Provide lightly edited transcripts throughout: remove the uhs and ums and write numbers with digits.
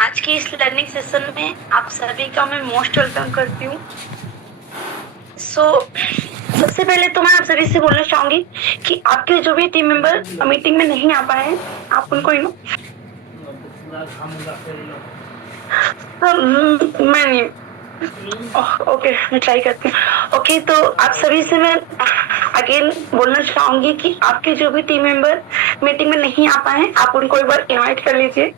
आज की इस लर्निंग सेशन में आप सभी का मैं मोस्ट वेलकम करती हूँ। सबसे पहले तो मैं आप सभी से बोलना चाहूंगी कि आपके जो भी टीम मेंबर मीटिंग में नहीं आ पाए हैं, आप उनको ओके मैं ट्राई करती हूँ। ओके, तो आप सभी से मैं अगेन बोलना चाहूंगी कि आपके जो भी टीम मेंबर मीटिंग में नहीं आ पाए हैं, आप उनको एक बार इनवाइट कर लीजिए।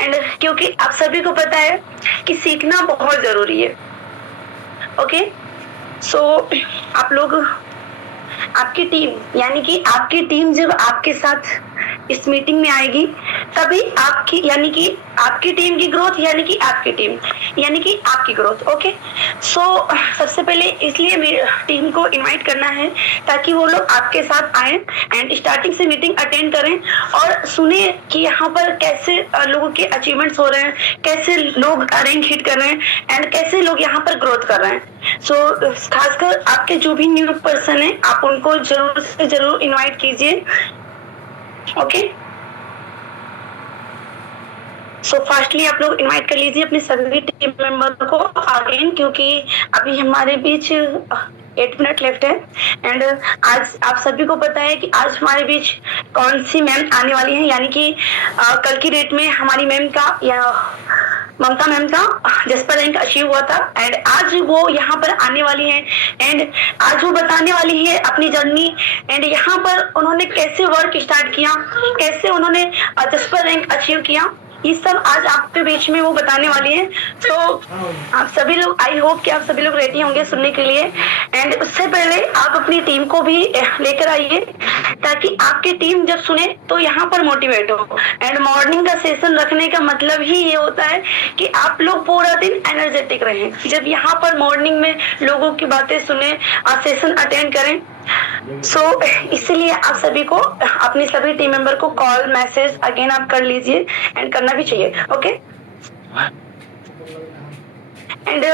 एंड क्योंकि आप सभी को पता है कि सीखना बहुत जरूरी है। ओके, सो आप लोग, आपकी टीम यानी कि आपकी टीम जब आपके साथ इस मीटिंग में आएगी तभी आपकी यानी कि आपकी टीम की ग्रोथ यानी कि आपकी टीम यानी कि आपकी ग्रोथ। ओके, सो सबसे पहले इसलिए मेरी टीम को इनवाइट करना है ताकि वो लोग आपके साथ आए एंड स्टार्टिंग से मीटिंग अटेंड करें और सुने कि यहाँ पर कैसे लोगों के अचीवमेंट्स हो रहे हैं, कैसे लोग रैंक हिट कर रहे हैं एंड कैसे लोग यहाँ पर ग्रोथ कर रहे हैं। सो खासकर आपके जो भी न्यू पर्सन है आप उनको जरूर से जरूर इनवाइट कीजिए। ओके, सो फास्टली आप लोग इनवाइट कर लीजिए अपने सभी टीम मेंबर को अगेन, क्योंकि अभी हमारे बीच 8 मिनट लेफ्ट है एंड आज आप सभी को पता है कि आज हमारे बीच कौन सी मैम आने वाली है, यानी कि कल की डेट में हमारी मैम का या ममता मैम का जिस पर रैंक अचीव हुआ था एंड आज वो यहाँ पर आने वाली है एंड आज वो बताने वाली है अपनी जर्नी एंड यहाँ पर उन्होंने कैसे वर्क स्टार्ट किया, कैसे उन्होंने जिस पर रैंक अचीव किया, ये सब आज आपके बीच में वो बताने वाली है। तो आप सभी लोग, आई होप कि आप सभी लोग रेडी होंगे सुनने के लिए एंड उससे पहले आप अपनी टीम को भी लेकर आइए ताकि आपकी टीम जब सुने तो यहाँ पर मोटिवेट हो। एंड मॉर्निंग का सेशन रखने का मतलब ही ये होता है कि आप लोग पूरा दिन एनर्जेटिक रहें। जब यहाँ पर मॉर्निंग में लोगों की बातें सुने, सेशन अटेंड करें, इसलिए आप सभी को अपने सभी टीम मेंबर को कॉल मैसेज अगेन आप कर लीजिए एंड करना भी चाहिए। ओके, एंड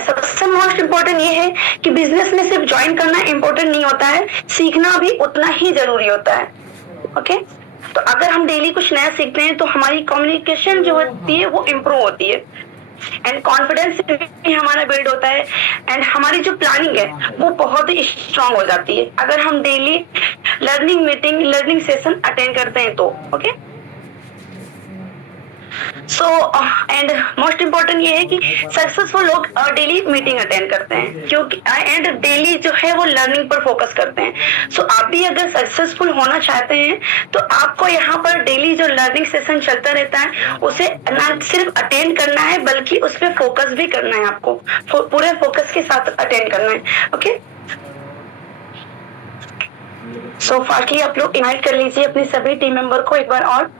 सबसे मोस्ट इम्पोर्टेंट ये है कि बिजनेस में सिर्फ ज्वाइन करना इम्पोर्टेंट नहीं होता है, सीखना भी उतना ही जरूरी होता है। ओके, तो अगर हम डेली कुछ नया सीखते हैं तो हमारी कम्युनिकेशन जो होती है वो इम्प्रूव होती है एंड कॉन्फिडेंस भी हमारा बिल्ड होता है एंड हमारी जो प्लानिंग है वो बहुत ही स्ट्रांग हो जाती है अगर हम daily learning meeting, learning session attend करते हैं तो। Okay, so and most important ये है कि सक्सेसफुल लोग डेली मीटिंग अटेंड करते हैं क्योंकि एंड डेली जो है वो लर्निंग पर फोकस करते हैं। सो आप भी अगर सक्सेसफुल होना चाहते हैं तो आपको यहाँ पर डेली जो लर्निंग सेशन चलता रहता है उसे ना सिर्फ अटेंड करना है बल्कि उस पर फोकस भी करना है, आपको पूरे फोकस के साथ अटेंड करना है। ओके, सो फास्टली आप लोग इनवाइट कर लीजिए अपने सभी टीम मेंबर को एक बार और।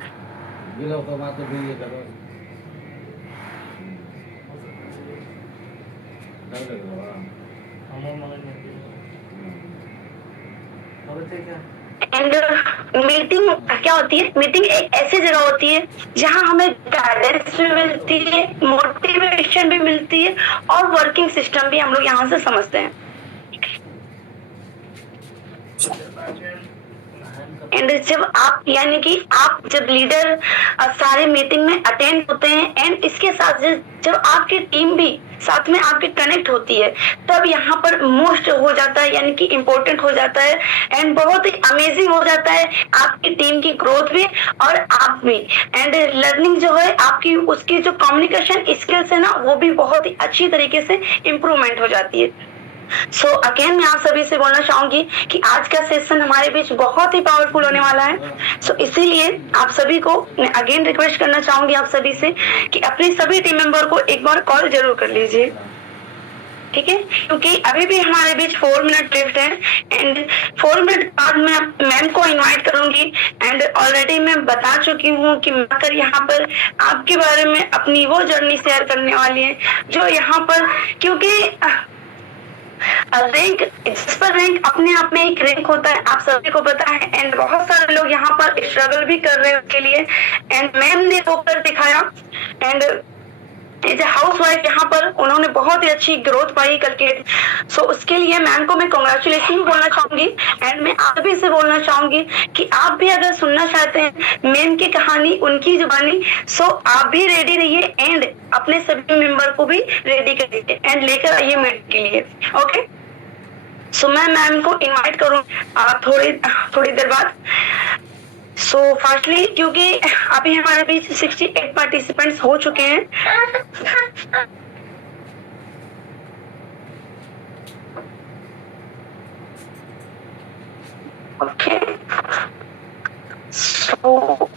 एंड मीटिंग क्या होती है? मीटिंग एक ऐसी जगह होती है जहां हमें गाइडेंस भी मिलती है, मोटिवेशन भी मिलती है और वर्किंग सिस्टम भी हम लोग यहाँ से समझते हैं। एंड जब आप यानी कि आप जब लीडर सारे मीटिंग में अटेंड होते हैं एंड इसके साथ जब आपकी टीम भी साथ में आपके कनेक्ट होती है तब यहाँ पर मोस्ट हो जाता है यानी कि इम्पोर्टेंट हो जाता है एंड बहुत ही अमेजिंग हो जाता है आपकी टीम की ग्रोथ भी और आप भी। एंड लर्निंग जो है आपकी, उसकी जो कम्युनिकेशन स्किल्स है ना वो भी बहुत ही अच्छी तरीके से इम्प्रूवमेंट हो जाती है। सो अगेन मैं आप सभी से बोलना चाहूंगी कि आज का सेशन हमारे बीच बहुत ही पावरफुल होने वाला है। सो इसीलिए आप सभी को मैं अगेन रिक्वेस्ट करना चाहूंगी आप सभी से कि अपने सभी टीम मेंबर को एक बार कॉल जरूर कर लीजिए, ठीक है? क्योंकि अभी भी हमारे बीच 4 मिनट लेफ्ट है एंड 4 मिनट बाद मैं मैम को इनवाइट करूंगी एंड ऑलरेडी मैं बता चुकी हूँ कि मैं यहाँ पर आपके बारे में अपनी वो जर्नी शेयर करने वाली है जो यहाँ पर, क्योंकि रैंक, जिस पर रैंक अपने आप में एक रैंक होता है, आप सभी को पता है एंड बहुत सारे लोग यहाँ पर स्ट्रगल भी कर रहे हैं उसके लिए एंड मैम ने वो कर दिखाया and as a housewife यहाँ पर उन्होंने बहुत ही अच्छी ग्रोथ पाई करके। सो उसके लिए मैम को मैं कॉन्ग्रेचुलेशन बोलना चाहूंगी। एंड मैं आप भी से बोलना चाहूंगी कि आप भी अगर सुनना चाहते हैं मैम की कहानी, उनकी जुबानी, सो आप भी रेडी रहिए एंड अपने सभी मेंबर को भी रेडी कर दीजिए एंड लेकर आइए मीट के लिए। ओके, सो मैं मैम को इनवाइट करूँ थोड़ी देर बाद। सो फास्टली, क्योंकि अभी हमारे बीच 68 पार्टिसिपेंट्स हो चुके हैं। ओके, सो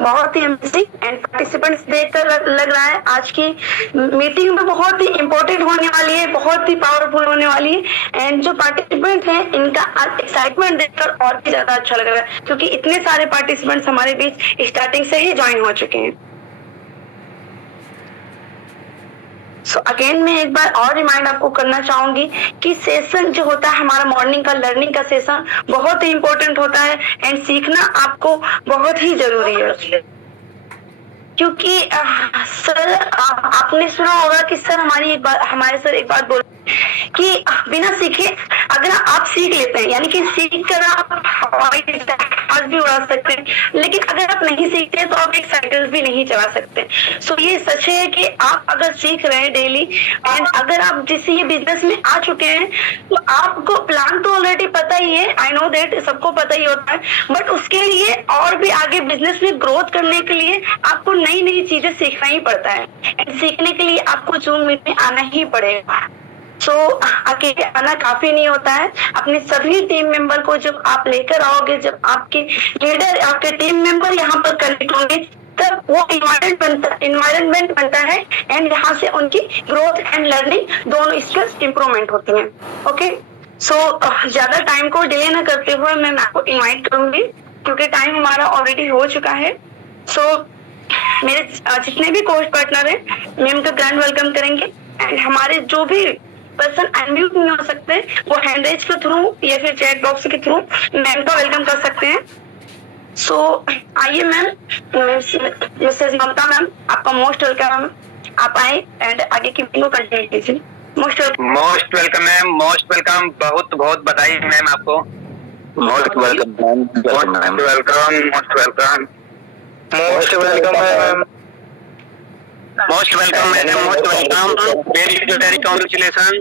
बहुत ही अमेजिंग एंड पार्टिसिपेंट्स देखकर लग रहा है आज की मीटिंग में बहुत ही इंपॉर्टेंट होने वाली है, बहुत ही पावरफुल होने वाली है। एंड जो पार्टिसिपेंट हैं इनका आज एक्साइटमेंट देखकर और भी ज्यादा अच्छा लग रहा है, क्योंकि इतने सारे पार्टिसिपेंट्स हमारे बीच स्टार्टिंग से ही ज्वाइन हो चुके हैं। सो अगेन मैं एक बार और रिमाइंड आपको करना चाहूंगी कि सेशन जो होता है हमारा मॉर्निंग का लर्निंग का सेशन बहुत ही इंपॉर्टेंट होता है एंड सीखना आपको बहुत ही जरूरी है। क्योंकि सर आपने सुना होगा कि सर हमारे सर एक बात बोल कि बिना सीखे अगर आप सीख लेते हैं, यानी कि सीख कर आप जहाज भी उड़ा सकते हैं, लेकिन अगर आप नहीं सीखते तो आप एक साइकिल भी नहीं चला सकते। सो ये सच है कि आप अगर सीख रहे हैं डेली एंड अगर आप जिस ये बिजनेस में आ चुके हैं तो आपको प्लान तो ऑलरेडी पता ही है, आई नो दैट, सबको पता ही होता है, बट उसके लिए और भी आगे बिजनेस में ग्रोथ करने के लिए आपको नई नई चीजें सीखना ही पड़ता है एंड सीखने के लिए आपको जूम मीट में आना ही पड़ेगा। सो अकेले आना काफी नहीं होता है, अपने सभी टीम मेंबर को जब आप लेकर आओगे, जब आपके लीडर आपके टीम मेंबर यहाँ पर कनेक्ट होंगे, तब वो इन्वायरमेंट बनता है एंड यहाँ से उनकी ग्रोथ एंड लर्निंग दोनों स्किल्स इंप्रूवमेंट होती हैं। ओके, सो ज्यादा टाइम को डिले ना करते हुए मैं आपको इन्वाइट करूंगी, क्योंकि टाइम हमारा ऑलरेडी हो चुका है। सो मेरे जितने भी कोच पार्टनर हैं मैम का ग्रैंड वेलकम करेंगे एंड हमारे जो भी पर्सन अनम्यूट नहीं हो सकते वो हैंड रेज के थ्रू या फिर चैट बॉक्स के थ्रू मैम का वेलकम कर सकते हैं। सो आइए मैम, मिसेज ममता मैम, आपका मोस्ट वेलकम। आप आए एंड आगे की मीटिंग को कंटिन्यू कीजिए। Most welcome ma'am, most welcome. बहुत बहुत बधाई मैम आपको। Most welcome ma'am, most welcome, most welcome, most welcome ma'am, most welcome madam, most welcome, very congratulation.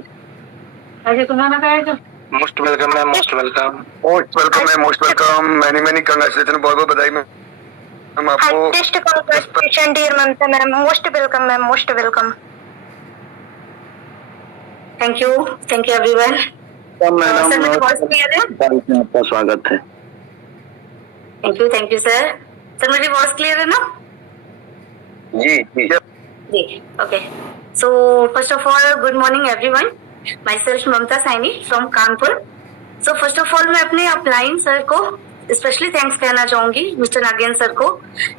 Most welcome ma'am, most welcome, most welcome ma'am, most welcome, many congratulation, बहुत बहुत बधाई ma'am आपको। Heartiest congratulation dear Mamta ma'am, most welcome ma'am, most welcome. Thank you everyone. Sir मुझे voice clear है? आपका स्वागत है। Thank you sir. Sir मुझे वॉइस क्लियर है ना? जी जी जी, okay. So first of all good morning everyone, myself Mamta Saini from Kanpur. So first of all मैं अपने अपलाइन सर को स्पेशली थैंक्स कहना चाहूंगी, मिस्टर नागेंद्र सर को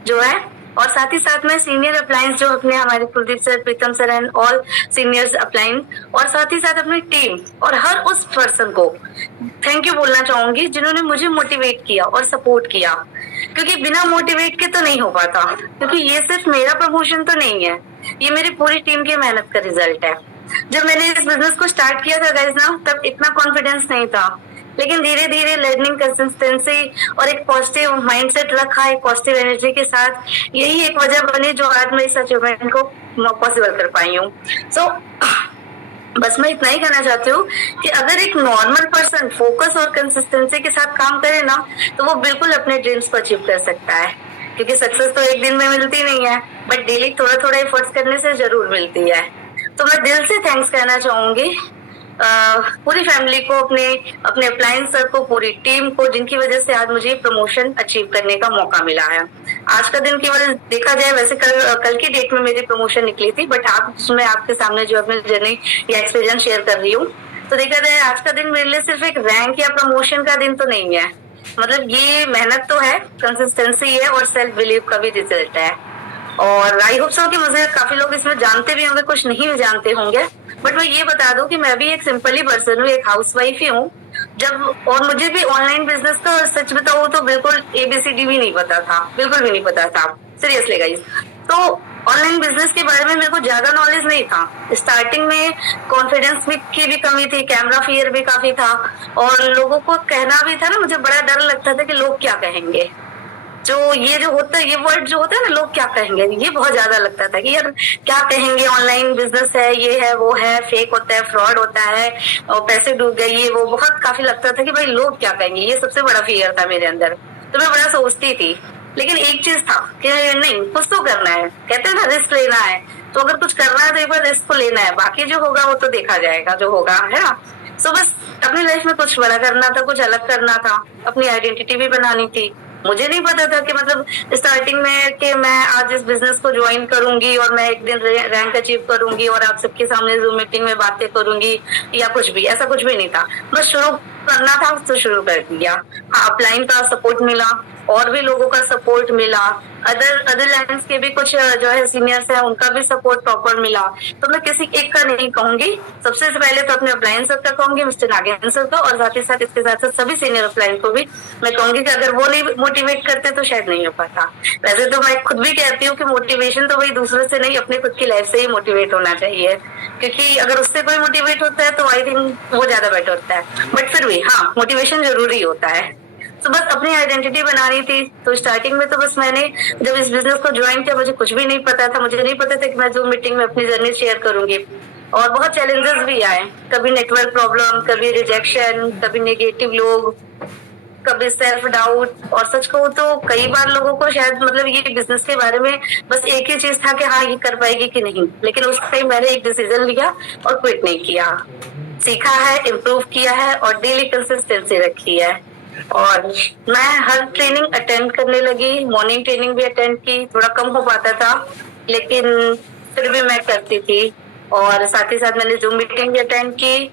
जो है, और साथ ही साथ में सीनियर अपलाइंस जो अपने हमारे Kuldeep sir, Pritam sir and all seniors upline, और साथ ही साथ अपनी टीम और हर उस पर्सन को थैंक यू बोलना चाहूंगी जिन्होंने मुझे मोटिवेट किया और सपोर्ट किया, क्योंकि बिना मोटिवेट के तो नहीं हो पाता, क्योंकि ये सिर्फ मेरा प्रमोशन तो नहीं है, ये मेरी पूरी टीम की मेहनत का रिजल्ट है। जब मैंने इस बिजनेस को स्टार्ट किया था गाइस ना, तब इतना कॉन्फिडेंस नहीं था, लेकिन धीरे धीरे लर्निंग, कंसिस्टेंसी और एक पॉजिटिव माइंडसेट रखा, एक पॉजिटिव एनर्जी के साथ, यही एक वजह बनी जो आज मैं इस अचीवमेंट को पॉसिबल कर पाई हूँ। सो बस मैं इतना ही कहना चाहती हूँ कि अगर एक नॉर्मल पर्सन फोकस और कंसिस्टेंसी के साथ काम करे ना, तो वो बिल्कुल अपने ड्रीम्स को अचीव कर सकता है, क्योंकि सक्सेस तो एक दिन में मिलती नहीं है, बट डेली थोड़ा थोड़ा एफर्ट्स करने से जरूर मिलती है। तो मैं दिल से थैंक्स कहना चाहूंगी पूरी फैमिली को, अपने अप्लायंस सर को, पूरी टीम को, जिनकी वजह से आज मुझे प्रमोशन अचीव करने का मौका मिला है। आज का दिन केवल देखा जाए, वैसे कल की डेट में मेरी प्रमोशन निकली थी, बट मैं आपके सामने जो अपनी जर्नी या एक्सपीरियंस शेयर कर रही हूँ, तो देखा जाए आज का दिन मेरे लिए सिर्फ एक रैंक या प्रमोशन का दिन तो नहीं है, मतलब ये मेहनत तो है, कंसिस्टेंसी है और सेल्फ बिलीव का भी रिजल्ट है। और आई होप सो कि मुझे काफी लोग इसमें जानते भी होंगे, कुछ नहीं भी जानते होंगे, बट मैं ये बता दूं कि मैं भी एक सिंपल ही पर्सन हूँ, एक हाउसवाइफ ही हूँ। और मुझे भी ऑनलाइन बिजनेस का सच बताऊँ तो बिल्कुल ABCD भी नहीं पता था, बिल्कुल भी नहीं पता था, सीरियसली गाइस। तो ऑनलाइन बिजनेस के बारे में मेरे को ज्यादा नॉलेज नहीं था। स्टार्टिंग में कॉन्फिडेंस की भी कमी थी, कैमरा फियर भी काफी था, और लोगों को कहना भी था ना, मुझे बड़ा डर लगता था कि लोग क्या कहेंगे। जो होता है, ये वर्ड जो होता है ना, लोग क्या कहेंगे, ये बहुत ज्यादा लगता था कि यार क्या कहेंगे, ऑनलाइन बिजनेस है, ये है, वो है, फेक होता है, फ्रॉड होता है, और पैसे डूब गए, ये वो बहुत काफी लगता था कि भाई लोग क्या कहेंगे। ये सबसे बड़ा फियर था मेरे अंदर, तो मैं बड़ा सोचती थी। लेकिन एक चीज था कि नहीं, कुछ तो करना है, कहते हैं ना रिस्क लेना है, तो अगर कुछ करना है तो एक बार रिस्क को लेना है, बाकी जो होगा वो तो देखा जाएगा, जो होगा, है ना। सो बस अपनी लाइफ में कुछ बड़ा करना था, कुछ अलग करना था, अपनी आइडेंटिटी भी बनानी थी। मुझे नहीं पता था कि मतलब स्टार्टिंग में कि मैं आज इस बिजनेस को ज्वाइन करूंगी और मैं एक दिन रैंक अचीव करूंगी और आप सबके सामने जूम मीटिंग में बातें करूंगी या कुछ भी, ऐसा कुछ भी नहीं था। बस शुरू करना था तो शुरू कर दिया। हाँ, अपलाइन का सपोर्ट मिला और भी लोगों का सपोर्ट मिला, अदर लाइन्स के भी कुछ जो है सीनियर्स है उनका भी सपोर्ट प्रॉपर मिला। तो मैं किसी एक का नहीं कहूंगी, सबसे पहले तो अपने अपलाइन सर का कहूंगी, मिस्टर नागेंद्र सर का, और साथ ही साथ इसके साथ साथ सभी सीनियर अपलाइन को भी मैं कहूंगी कि अगर वो नहीं मोटिवेट करते तो शायद नहीं हो पाता। वैसे तो मैं खुद भी कहती हूँ कि मोटिवेशन तो वही दूसरों से नहीं, अपने खुद की लाइफ से ही मोटिवेट होना चाहिए, क्योंकि अगर उससे कोई मोटिवेट होता है तो आई थिंक वो ज्यादा बेटर होता है। बट फिर भी हाँ, मोटिवेशन जरूरी होता है। तो बस अपनी आइडेंटिटी बनानी थी। तो स्टार्टिंग में तो बस मैंने जब इस बिजनेस को ज्वाइन किया, मुझे कुछ भी नहीं पता था, मुझे नहीं पता था कि मैं जूम मीटिंग में अपनी जर्नी शेयर करूंगी, और बहुत चैलेंजेस भी आए, कभी नेटवर्क प्रॉब्लम, कभी रिजेक्शन, कभी नेगेटिव लोग, कभी सेल्फ डाउट। और सच कहूँ तो कई बार लोगों को शायद मतलब ये बिजनेस के बारे में बस एक ही चीज था कि हाँ ये कर पाएगी कि नहीं, लेकिन उस टाइम मैंने एक डिसीजन लिया और क्विट नहीं किया, सीखा है, इम्प्रूव किया है और डेली कंसिस्टेंसी रखी है। और मैं हर ट्रेनिंग अटेंड करने लगी, मॉर्निंग ट्रेनिंग भी अटेंड की, थोड़ा कम हो पाता था लेकिन फिर भी मैं करती थी, और साथ ही साथ मैंने जूम मीटिंग भी अटेंड की।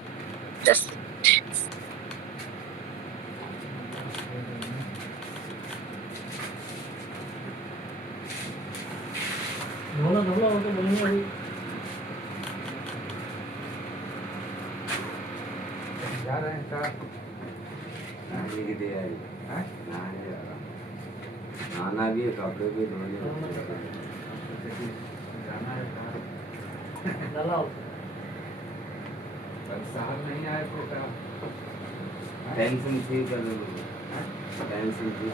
जा रहे हैं सर, नहाना भी है, कपड़े भी धोने नहीं आए तो टेंशन थी, टेंशन थी,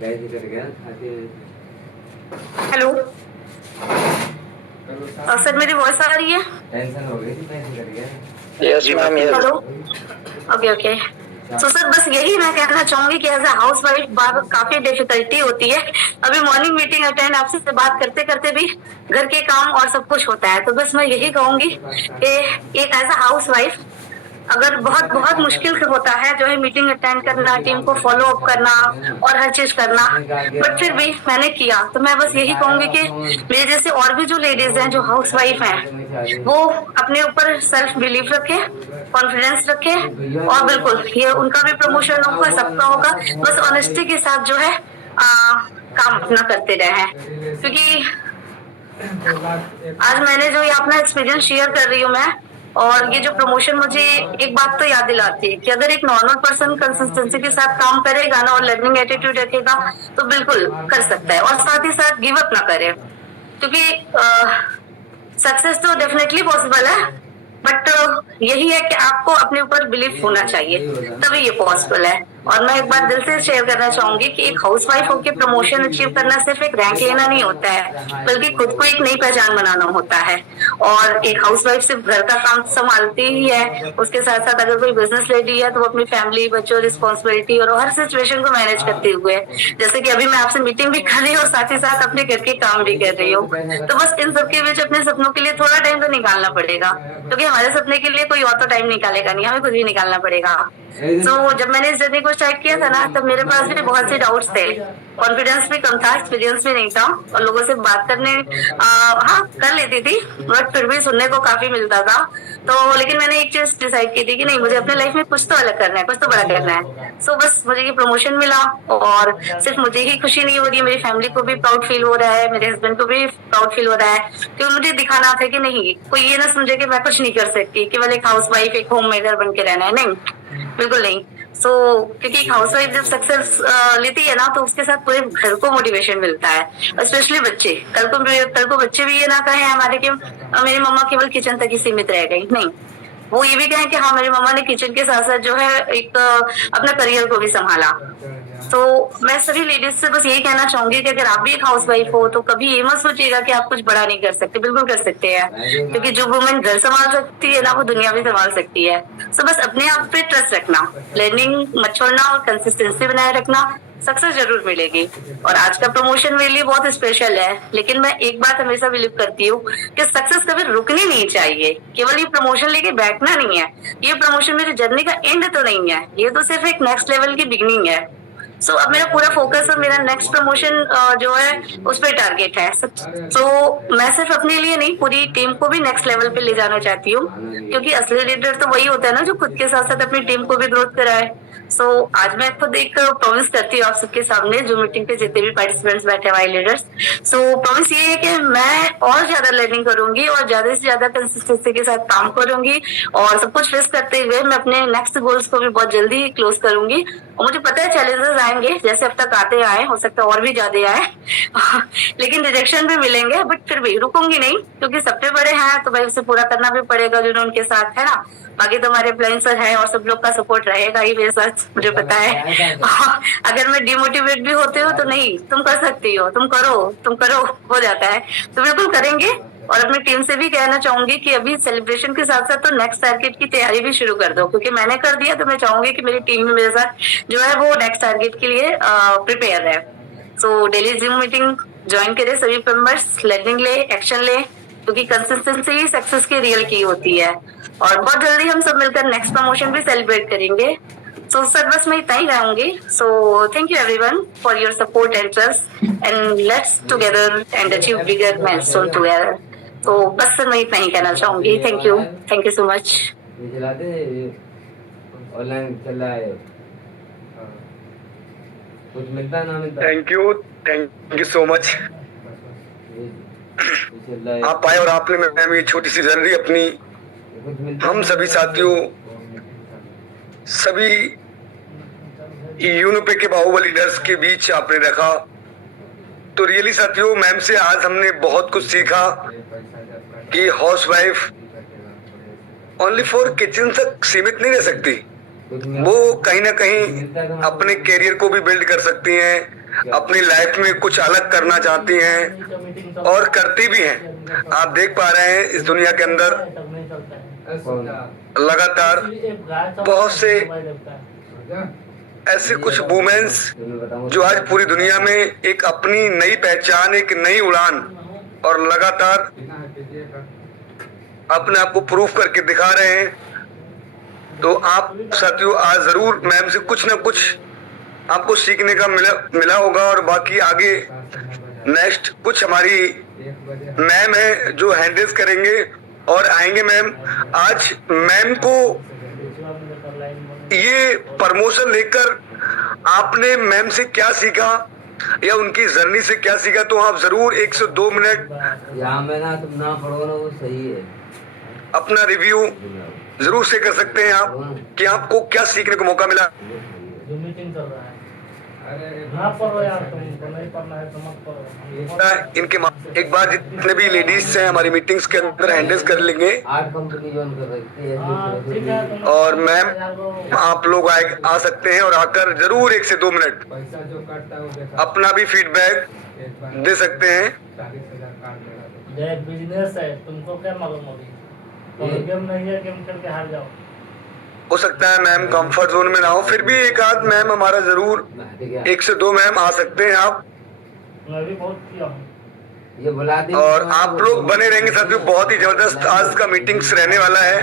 कैसे कर गया खाते। हेलो सर, मेरी वॉइस आ रही है? टेंशन हो गई थी, कैसे कर गया। Yes ma'am, yes. Hello, okay. तो सर बस यही मैं कहना चाहूंगी कि एज ए हाउस वाइफ काफी डिफिकल्टी होती है। अभी मॉर्निंग मीटिंग अटेंड आपसे बात करते करते भी घर के काम और सब कुछ होता है, तो बस मैं यही कहूंगी कि एक एज ए हाउस वाइफ अगर बहुत मुश्किल से होता है जो है मीटिंग अटेंड करना, टीम को फॉलो अप करना और हर चीज करना, बट फिर भी मैंने किया। तो मैं बस यही कहूंगी कि मेरे जैसे और भी जो लेडीज हैं जो हाउस वाइफ हैं, वो अपने ऊपर सेल्फ बिलीफ रखे, कॉन्फिडेंस रखे, और बिल्कुल ये उनका भी प्रमोशन होगा, सबका होगा, बस ऑनेस्टी के साथ जो है काम अपना करते रहे। क्योंकि आज मैंने जो ये अपना एक्सपीरियंस शेयर कर रही हूँ मैं, और ये जो प्रमोशन मुझे एक बात तो याद दिलाती है कि अगर एक नॉर्मल पर्सन कंसिस्टेंसी के साथ काम करेगा ना और लर्निंग एटीट्यूड रखेगा तो बिल्कुल कर सकता है, और साथ ही साथ गिव अप ना करे, क्योंकि सक्सेस तो डेफिनेटली पॉसिबल है, बट यही है कि आपको अपने ऊपर बिलीफ होना चाहिए, तभी ये पॉसिबल है। और मैं एक बात दिल से शेयर करना चाहूंगी कि एक हाउसवाइफ होकर प्रमोशन अचीव करना सिर्फ एक रैंक लेना नहीं होता है, बल्कि खुद को एक नई पहचान बनाना होता है। और एक हाउसवाइफ सिर्फ घर का काम संभालती ही है, उसके साथ साथ अगर कोई बिजनेस लेडी है तो वो अपनी फैमिली, बच्चों, रिस्पॉन्सिबिलिटी और हर सिचुएशन को मैनेज करते हुए, जैसे कि अभी मैं आपसे मीटिंग भी कर रही हूँ और साथ ही साथ अपने घर के काम भी कर रही हूँ, तो बस इन सबके बीच अपने सपनों के लिए थोड़ा टाइम तो निकालना पड़ेगा, क्योंकि हमारे सपने के लिए कोई और तो टाइम निकालेगा नहीं, हमें खुद ही निकालना पड़ेगा। तो जब मैंने इस जर्नी को स्टार्ट किया था ना, तब मेरे पास भी बहुत से डाउट्स थे, कॉन्फिडेंस भी कम था, एक्सपीरियंस भी नहीं था, और लोगों से बात करने हाँ कर लेती थी, बट फिर भी सुनने को काफी मिलता था। तो लेकिन मैंने एक चीज डिसाइड की थी कि नहीं, मुझे अपने लाइफ में कुछ तो अलग करना है, कुछ तो बड़ा करना है। सो बस मुझे ये प्रमोशन मिला, और सिर्फ मुझे ही खुशी नहीं हो रही है, मेरी फैमिली को भी प्राउड फील हो रहा है, मेरे हस्बैंड को भी प्राउड फील हो रहा है, क्योंकि मुझे दिखाना था कि नहीं, कोई ये ना समझे कि मैं कुछ नहीं कर सकती, केवल एक हाउस वाइफ, एक होम मेकर बन के रहना है, नहीं, बिल्कुल नहीं। सो क्योंकि एक हाउसवाइफ जब सक्सेस लेती है ना, तो उसके साथ पूरे घर को मोटिवेशन मिलता है, स्पेशली बच्चे। कल को बच्चे भी ये ना कहें हमारे कि मेरी मम्मा केवल किचन तक ही सीमित रह गई, नहीं, वो ये भी कहें कि हाँ मेरी मम्मा ने किचन के साथ साथ जो है एक अपना करियर को भी संभाला। तो मैं सभी लेडीज से बस यही कहना चाहूंगी कि अगर आप भी एक हाउसवाइफ हो तो कभी ये मत सोचिएगा कि आप कुछ बड़ा नहीं कर सकते, बिल्कुल कर सकते हैं, क्योंकि जो वुमेन घर संभाल सकती है ना, वो दुनिया भी संभाल सकती है। सो बस अपने आप पे ट्रस्ट रखना, लर्निंग मत छोड़ना और कंसिस्टेंसी बनाए रखना, सक्सेस जरूर मिलेगी। और आज का प्रमोशन मेरे लिए बहुत स्पेशल है, लेकिन मैं एक बात हमेशा बिलीव करती हूँ कि सक्सेस कभी रुकनी नहीं चाहिए। केवल ये प्रमोशन लेके बैठना नहीं है, ये प्रमोशन मेरी जर्नी का एंड तो नहीं है, ये तो सिर्फ एक नेक्स्ट लेवल की बिगिनिंग है। सो अब मेरा पूरा फोकस और मेरा नेक्स्ट प्रमोशन जो है उस पर टारगेट है। सो मैं सिर्फ अपने लिए नहीं, पूरी टीम को भी नेक्स्ट लेवल पे ले जाना चाहती हूँ, क्योंकि असली लीडर तो वही होता है ना जो खुद के साथ साथ अपनी टीम को भी ग्रोथ कराए। सो आज मैं खुद एक प्रॉमिस करती हूँ आप सबके सामने, जो मीटिंग पे जितने भी पार्टिसिपेंट्स बैठे हुए लीडर्स। सो प्रॉमिस ये है कि मैं और ज्यादा लर्निंग करूंगी और ज्यादा से ज्यादा कंसिस्टेंसी के साथ काम करूंगी, और सब कुछ फेस करते हुए मैं अपने नेक्स्ट गोल्स को भी बहुत जल्दी क्लोज करूंगी। और मुझे पता है चैलेंजेस आएंगे, जैसे अब तक आते आए, हो सकता है और भी ज्यादा आए लेकिन रिजेक्शन भी मिलेंगे, बट फिर भी रुकूंगी नहीं, क्योंकि सबसे बड़े हैं तो भाई उसे पूरा करना भी पड़ेगा जो उनके साथ है ना। बाकी तो हमारे प्लान सर है और सब लोग का सपोर्ट रहेगा ही मेरे साथ, मुझे पता है अगर मैं डिमोटिवेट भी होते हो तो नहीं, तुम कर सकती हो, तुम करो, हो जाता है, तो बिल्कुल करेंगे। और अपनी टीम से भी कहना चाहूंगी कि अभी सेलिब्रेशन के साथ साथ तो नेक्स्ट टारगेट की तैयारी भी शुरू कर दो, क्योंकि मैंने कर दिया तो मैं चाहूंगी कि मेरी टीम में मेरे साथ जो है वो नेक्स्ट टारगेट के लिए प्रिपेयर है। So daily gym meeting join करें सभी मेंबर्स, लर्निंग ले, एक्शन ले, क्योंकि कंसिस्टेंसी ही सक्सेस की रियल की होती है। और बहुत जल्दी हम सब मिलकर नेक्स्ट प्रमोशन भी सेलिब्रेट करेंगे। सो सर बस मैं इतना ही रहूंगी। So thank you everyone for your support and trust, and let's together and achieve bigger milestone together. तो बस सर मैं इतना ही कहना चाहूंगी। Thank you so much. ये चलाते ऑनलाइन चल रहा है, कुछ मिलता है ना मिलता? Thank you so much. आप आए और आपने मैम ये छोटी सी जर्नी अपनी हम सभी साथियों, सभी यूनिपे के बाहुबली लीडर्स के बीच आपने रखा। तो रियली साथियों, मैम से आज हमने बहुत कुछ सीखा कि हाउसवाइफ ओनली फॉर किचन तक सीमित नहीं रह सकती, वो कहीं ना कहीं अपने कैरियर को भी बिल्ड कर सकती हैं, अपनी लाइफ में कुछ अलग करना चाहती हैं और करती भी हैं। आप देख पा रहे हैं इस दुनिया के अंदर लगातार बहुत से ऐसे कुछ वुमेन्स जो आज पूरी दुनिया में एक अपनी नई पहचान, एक नई उड़ान और लगातार अपने आप को प्रूफ करके दिखा रहे हैं। तो आप साथियों आज जरूर मैम से कुछ ना कुछ आपको सीखने का मिला होगा। और बाकी आगे नेक्स्ट कुछ हमारी मैम है जो हैंडल्स करेंगे और आएंगे मैम। आज मैम को ये प्रमोशन लेकर आपने मैम से क्या सीखा या उनकी जर्नी से क्या सीखा, तो आप जरूर 1 से 2 मिनट यहाँ में ना तुम ना पढ़ो ना, वो सही है, अपना रिव्यू जरूर से कर सकते हैं आप कि आपको क्या सीखने को मौका मिला। जो मीटिंग चल रहा है ना पढ़ो यार, तुमको नहीं पढ़ना है तो मत पढ़ो। इनके एक बार जितने भी लेडीज हैं हमारी मीटिंग्स के अंदर हैंडल्स कर लेंगे। 8 कंपनी ज्वाइन कर सकती है। और मैम आप लोग आ सकते हैं और आकर जरूर 1 से 2 मिनट अपना भी फीडबैक दे सकते हैं। ये बिजनेस है, तुमको क्या मालूम होगी, गेम नहीं है, गेम खेल के हार जाओ। हो सकता है मैम कंफर्ट जोन में ना हो, फिर भी एक आध मैम हमारा जरूर 1 से 2 मैम आ सकते हैं आप। मैं भी बहुत किया हूँ। ये बुला दी और आप लोग बने रहेंगे साथियों, बहुत ही जबरदस्त आज का मीटिंग्स रहने वाला है।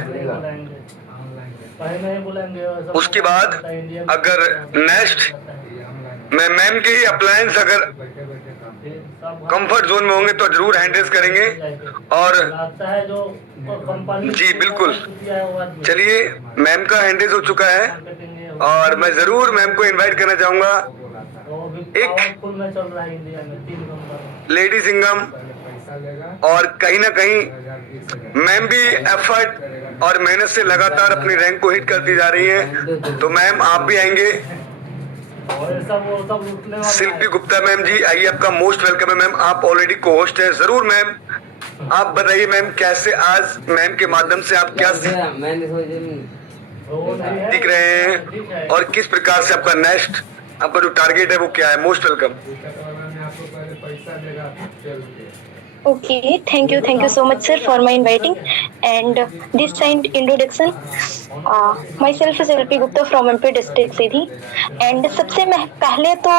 नहीं बुलाएंगे। उसके बाद अगर नेक्स्ट मैं मैम के ही अप्लायंस अगर कंफर्ट जोन में होंगे तो जरूर हैंडल्स करेंगे। और जी बिल्कुल, चलिए मैम का हैंडल्स हो चुका है और मैं जरूर मैम को इनवाइट करना चाहूंगा। एक लेडी सिंगम और कहीं ना कहीं मैम भी एफर्ट और मेहनत से लगातार अपनी रैंक को हिट करती जा रही है। तो मैम आप भी आएंगे। और ये सब वो सब लूटने वाला शिल्पी गुप्ता मैम जी आइए, आपका मोस्ट वेलकम है मैम। आप ऑलरेडी को होस्ट है। जरूर मैम आप बताइए मैम कैसे आज मैम के माध्यम से आप क्या मैंने सोचा वो नहीं है, सीख रहे हैं ठीक है। और किस प्रकार से आपका नेक्स्ट आपका जो टारगेट है वो क्या है। Most welcome. Okay, thank you so much, sir, for my inviting. And this kind introduction, myself is LP Gupta from MP district Sidhi. And सबसे पहले तो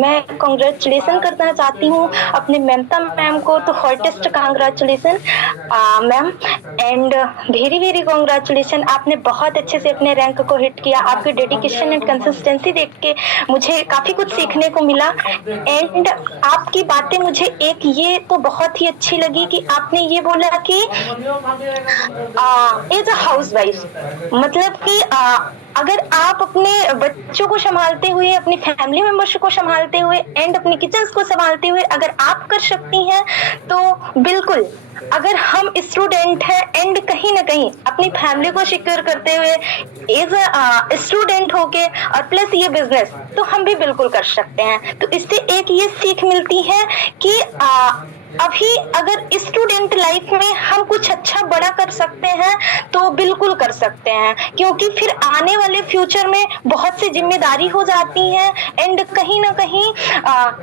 मैं congratulation करना चाहती हूँ अपने ममता मैम को, तो hottest congratulation ma'am, and very congratulation। आपने बहुत अच्छे से अपने रैंक को हिट किया। आपकी डेडिकेशन एंड कंसिस्टेंसी देख के मुझे काफी कुछ सीखने को मिला। एंड आपकी बातें मुझे एक ये तो बहुत ही अच्छी लगी कि आपने ये बोला कि एज अ हाउस वाइफ, मतलब कि अगर आप अपने बच्चों को संभालते हुए, अपनी फैमिली मेंबर्स को संभालते हुए एंड अपनी किचन को संभालते हुए अगर आप कर सकती हैं तो बिल्कुल, अगर हम स्टूडेंट हैं एंड कहीं ना कहीं अपनी फैमिली को सिक्योर करते हुए एज अ स्टूडेंट होके और प्लस ये बिजनेस, तो हम भी बिल्कुल कर सकते हैं। तो इससे एक ये सीख मिलती है कि अभी अगर स्टूडेंट लाइफ में हम कुछ अच्छा बड़ा कर सकते हैं तो बिल्कुल कर सकते हैं, क्योंकि फिर आने वाले फ्यूचर में बहुत सी जिम्मेदारी हो जाती हैं एंड कहीं ना कहीं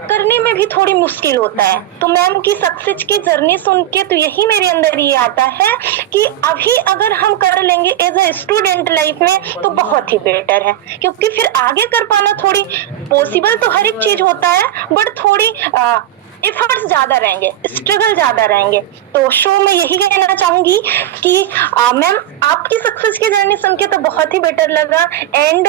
करने में भी थोड़ी मुश्किल होता है। तो मैम की सक्सेस की जर्नी सुन के तो यही मेरे अंदर ये आता है कि अभी अगर हम कर लेंगे एज अ स्टूडेंट लाइफ में तो बहुत ही बेटर है, क्योंकि फिर आगे कर पाना थोड़ी पॉसिबल तो हर एक चीज होता है, बट थोड़ी एफर्ट्स ज्यादा रहेंगे, स्ट्रगल ज्यादा रहेंगे। तो शो में यही कहना चाहूंगी कि मैम आपकी सक्सेस की जर्नी सुन के तो बहुत ही बेटर लगा। एंड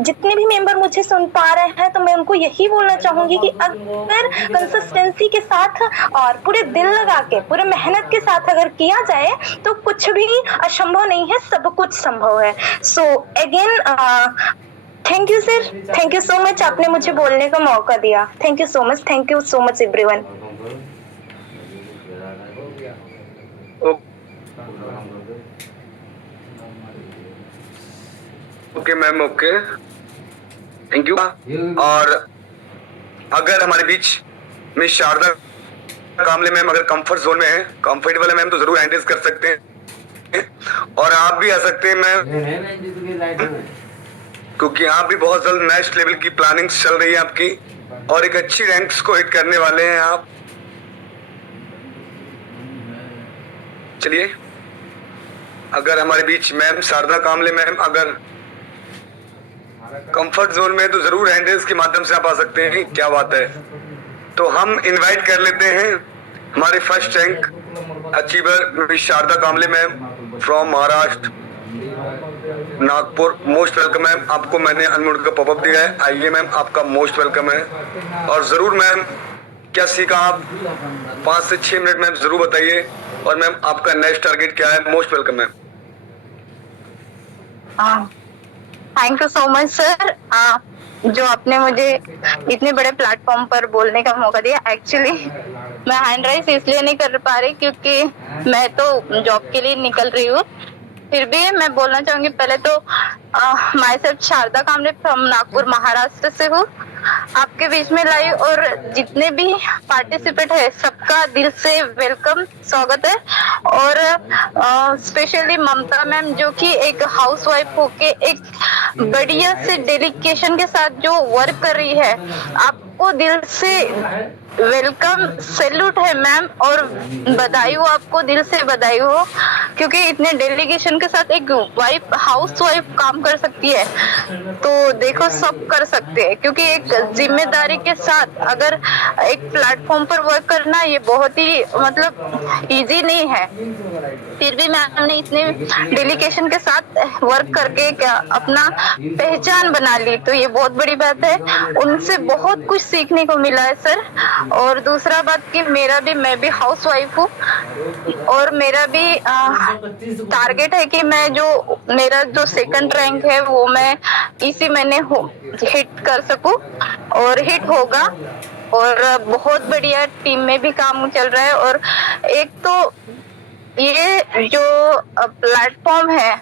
जितने भी मेंबर मुझे सुन पा रहे हैं तो मैं उनको यही बोलना चाहूंगी कि अगर कंसिस्टेंसी के साथ और पूरे दिल लगा के, पूरे मेहनत के साथ अगर किया जाए तो कुछ भी असंभव नहीं है, सब कुछ संभव है। So again thank you sir, thank you so much, आपने मुझे बोलने का मौका दिया। Thank you so much everyone. Okay ma'am, okay, thank you. और अगर हमारे बीच मिस शारदा कामले मैम अगर कंफर्ट जोन में है, कंफर्टेबल है मैम, तो जरूर हैंडल कर सकते हैं और आप भी आ सकते हैं मैम, क्योंकि आप भी बहुत जल्द नेक्स्ट लेवल की प्लानिंग चल रही है आपकी और एक अच्छी रैंक्स को हिट करने वाले हैं आप। चलिए, अगर हमारे बीच मैम शारदा कामले मैम अगर कंफर्ट जोन में तो जरूर हैंडल्स के माध्यम से आप आ सकते हैं। क्या बात है। तो हम इनवाइट कर लेते हैं हमारे first rank achiever miss Sharda Kamle ma'am from Maharashtra Nagpur. Most welcome ma'am, आपको मैंने अनम्यूट का पॉपअप दिया है। आइए मैम, आपका मोस्ट वेलकम है। और जरूर मैम क्या सीखा आप 5 से 6 मिनट मैम जरूर बताइए। और मैम आपका नेक्स्ट टारगेट क्या है। Most welcome ma'am. Thank you so much sir, जो आपने मुझे इतने बड़े प्लेटफॉर्म पर बोलने का मौका दिया। एक्चुअली मैं हैंड राइज इसलिए नहीं कर पा रही क्योंकि मैं तो जॉब के लिए निकल रही हूँ, फिर भी मैं बोलना चाहूंगी। पहले तो myself Sharda Kamle from Nagpur Maharashtra से हूँ, आपके बीच में लाई। और जितने भी पार्टिसिपेट है सबका दिल से वेलकम, स्वागत है। और स्पेशली ममता मैम जो कि एक हाउसवाइफ होके एक बढ़िया से डेडिकेशन के साथ जो वर्क कर रही है, आपको दिल से वेलकम, सैल्यूट है मैम। और बधाई हो आपको, दिल से बधाई हो, क्योंकि इतने डेलीगेशन के साथ एक वाइफ हाउस वाइफ काम कर सकती है तो देखो सब कर सकते हैं। क्योंकि एक जिम्मेदारी के साथ अगर एक प्लेटफॉर्म पर वर्क करना ये बहुत ही मतलब इजी नहीं है, फिर भी मैम ने इतने डेलीगेशन के साथ वर्क करके क्या अपना पहचान बना ली, तो ये बहुत बड़ी बात है। उनसे बहुत कुछ सीखने को मिला है सर। और दूसरा बात कि मैं भी हाउस वाइफ हूँ और मेरा भी टारगेट है कि मेरा जो सेकंड रैंक है वो मैं इसी महीने हिट कर सकूं और हिट होगा। और बहुत बढ़िया टीम में भी काम चल रहा है। और एक तो ये जो प्लेटफॉर्म है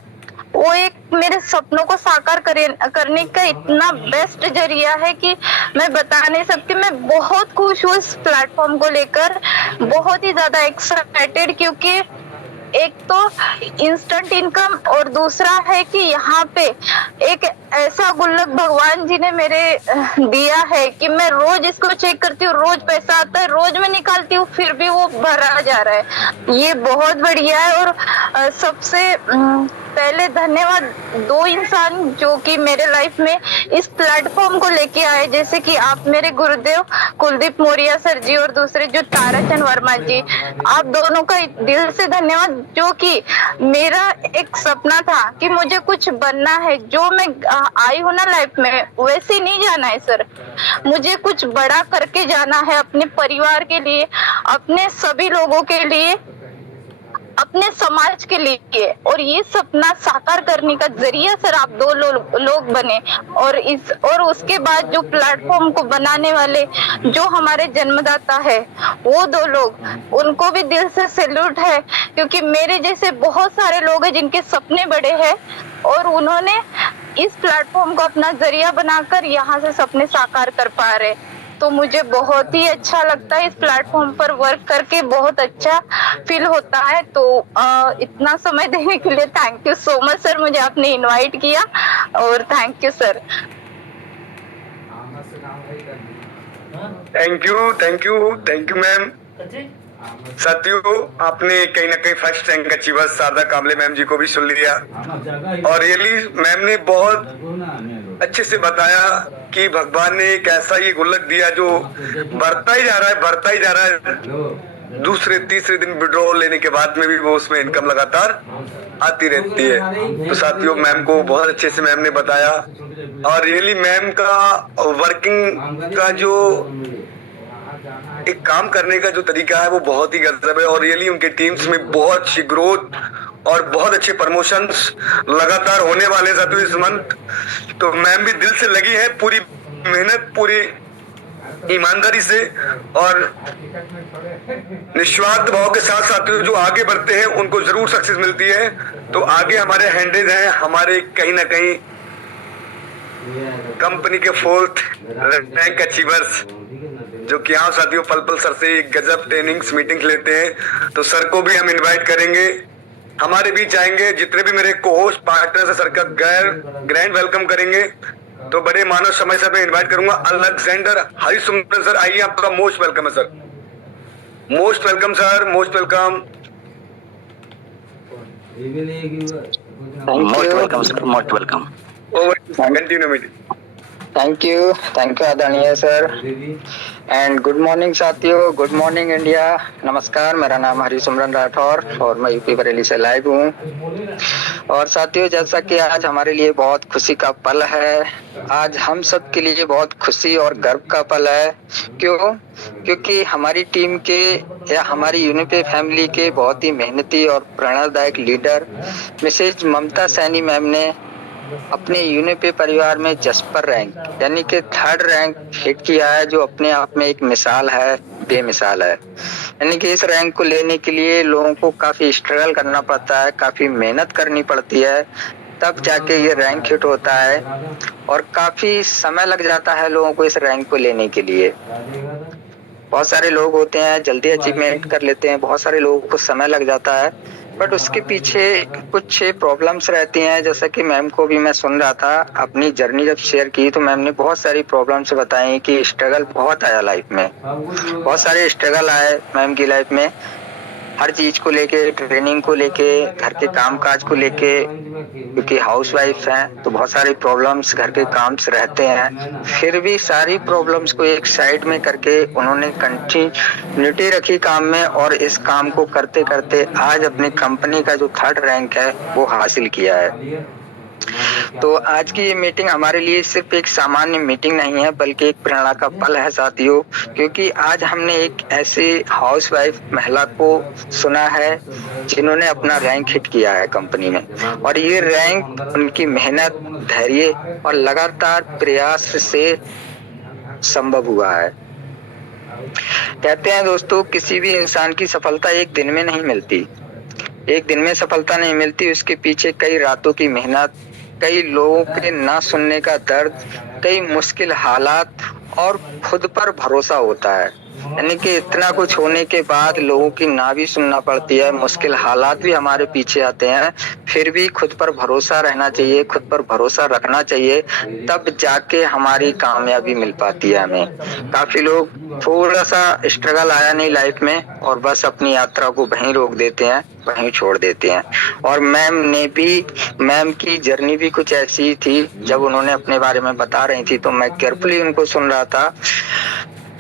वो एक मेरे सपनों को साकार करने का इतना बेस्ट जरिया है कि मैं बता नहीं सकती। मैं बहुत खुश हूँ इस प्लेटफॉर्म को लेकर, बहुत ही ज्यादा एक्साइटेड, क्योंकि एक तो इंस्टेंट इनकम और दूसरा है कि यहाँ पे एक ऐसा गुल्लक भगवान जी ने मेरे दिया है कि मैं रोज इसको चेक करती हूँ, रोज पैसा आता है, रोज मैं निकालती हूँ, फिर भी वो भरा जा रहा है। ये बहुत बढ़िया है। और सबसे पहले धन्यवाद दो इंसान जो कि मेरे लाइफ में इस प्लेटफॉर्म को लेके आए, जैसे कि आप मेरे गुरुदेव कुलदीप मौर्य सर जी और दूसरे जो ताराचंद वर्मा जी, आप दोनों का दिल से धन्यवाद। जो कि मेरा एक सपना था कि मुझे कुछ बनना है, जो मैं आई हूँ ना लाइफ में वैसे नहीं जाना है सर, मुझे कुछ बड़ा करके जाना है अपने परिवार के लिए, अपने सभी लोगों के लिए, अपने समाज के लिए। और ये सपना साकार करने का जरिया सर आप दो लोग बने। और उसके बाद जो प्लेटफॉर्म को बनाने वाले जो हमारे जन्मदाता है वो दो लोग, उनको भी दिल से सैल्यूट है, क्योंकि मेरे जैसे बहुत सारे लोग हैं जिनके सपने बड़े हैं और उन्होंने इस प्लेटफॉर्म को अपना जरिया बनाकर यहाँ से सपने साकार कर पा रहे। तो मुझे बहुत ही अच्छा लगता है इस प्लेटफॉर्म पर वर्क करके, बहुत अच्छा फील होता है। तो इतना समय देने के लिए thank you so much sir, मुझे आपने इनवाइट किया और thank you sir. Thank you ma'am. साथियों, आपने कहीं ना कहीं first rank achiever Sharda Kamle ma'am जी को भी सुन लिया और रियली मैम ने बहुत अच्छे से बताया कि भगवान ने एक ऐसा ये गुल्लक दिया जो बढ़ता ही जा रहा है। दूसरे तीसरे दिन विड्रॉल लेने के बाद में भी वो उसमें इनकम लगातार आती रहती है। तो साथियों, मैम को बहुत अच्छे से मैम ने बताया और रियली मैम का वर्किंग का जो एक काम करने का जो तरीका है वो बहुत ही गजब है और रियली उनके टीम्स में बहुत अच्छी ग्रोथ और बहुत अच्छे प्रमोशंस लगातार होने वाले हैं साथियों इस मंथ। तो मैम भी दिल से लगी है, पूरी मेहनत, पूरी ईमानदारी से और निस्वार्थ भाव के साथ साथियों जो आगे बढ़ते हैं उनको जरूर सक्सेस मिलती है। तो आगे हमारे हैंडल्स हैं, हमारे कहीं ना कहीं कंपनी के 4th रैंक अचीवर्स जो कि यहाँ साथियों पल पल सर से एक गजब ट्रेनिंग्स मीटिंग्स लेते हैं। तो सर को भी हम इनवाइट करेंगे, हमारे बीच आएंगे। जितने भी मेरे को-होस्ट पार्टनर्स है सर का ग्रैंड वेलकम करेंगे। तो बड़े मानव समय से मैं इनवाइट करूंगा अलेक्जेंडर हरिसुंदर सर, आइए, आपका मोस्ट वेलकम है sir. Most welcome sir, most welcome. Most welcome sir, most welcome. Over continue meeting. Thank you आदरणीय सर एंड गुड मॉर्निंग साथियों, गुड मॉर्निंग इंडिया। नमस्कार, मेरा नाम हरिसिमरन राठौर और मैं यूपी बरेली से लाइव हूँ। और साथियों, जैसा कि आज हमारे लिए बहुत खुशी का पल है, आज हम सब के लिए बहुत खुशी और गर्व का पल है। क्योंकि हमारी टीम के या हमारी यूनिपे फैमिली के बहुत ही मेहनती और प्रेरणादायक लीडर मिसेज ममता सैनी मैम ने अपने यूनिपे परिवार में जसपर रैंक यानी कि 3rd रैंक हिट किया है, जो अपने आप में एक मिसाल है, बेमिसाल है। यानी कि इस रैंक को लेने के लिए लोगों को काफी स्ट्रगल करना पड़ता है, काफी मेहनत करनी पड़ती है, तब जाके ये रैंक हिट होता है और काफी समय लग जाता है लोगों को इस रैंक को लेने के लिए। बहुत सारे लोग होते हैं जल्दी अचीवमेंट कर लेते हैं, बहुत सारे लोगों को समय लग जाता है, बट उसके पीछे कुछ प्रॉब्लम्स रहती हैं। जैसा कि मैम को भी मैं सुन रहा था, अपनी जर्नी जब शेयर की तो मैम ने बहुत सारी प्रॉब्लम्स बताई कि स्ट्रगल बहुत आया लाइफ में, बहुत सारे स्ट्रगल आए मैम की लाइफ में, हर चीज को लेके, ट्रेनिंग को लेके, घर के काम काज को लेके, क्योंकि हाउस वाइफ हैं तो बहुत सारी प्रॉब्लम्स घर के काम से रहते हैं। फिर भी सारी प्रॉब्लम्स को एक साइड में करके उन्होंने कंटिन्यूटी रखी काम में और इस काम को करते करते आज अपनी कंपनी का जो 3rd रैंक है वो हासिल किया है। तो आज की ये मीटिंग हमारे लिए सिर्फ एक सामान्य मीटिंग नहीं है, बल्कि एक प्रेरणा का पल है साथियों, क्योंकि आज हमने एक ऐसे हाउसवाइफ महिला को सुना है जिन्होंने अपना रैंक हिट किया है कंपनी में, और ये रैंक उनकी मेहनत, धैर्य और लगातार प्रयास से संभव हुआ है। कहते हैं दोस्तों, किसी भी इंसान की सफलता एक दिन में नहीं मिलती, एक दिन में सफलता नहीं मिलती, उसके पीछे कई रातों की मेहनत, कई लोगों के ना सुनने का दर्द, कई मुश्किल हालात और खुद पर भरोसा होता है। यानी कि इतना कुछ होने के बाद लोगों की ना भी सुनना पड़ती है, मुश्किल हालात भी हमारे पीछे आते हैं, फिर भी खुद पर भरोसा रहना चाहिए, खुद पर भरोसा रखना चाहिए, तब जाके हमारी कामयाबी मिल पाती है हमें। काफी लोग थोड़ा सा स्ट्रगल आया नहीं लाइफ में और बस अपनी यात्रा को वहीं रोक देते हैं, वहीं छोड़ देते हैं। और मैम की जर्नी भी कुछ ऐसी ही थी। जब उन्होंने अपने बारे में बता रही थी तो मैं केयरफुली उनको सुन रहा था।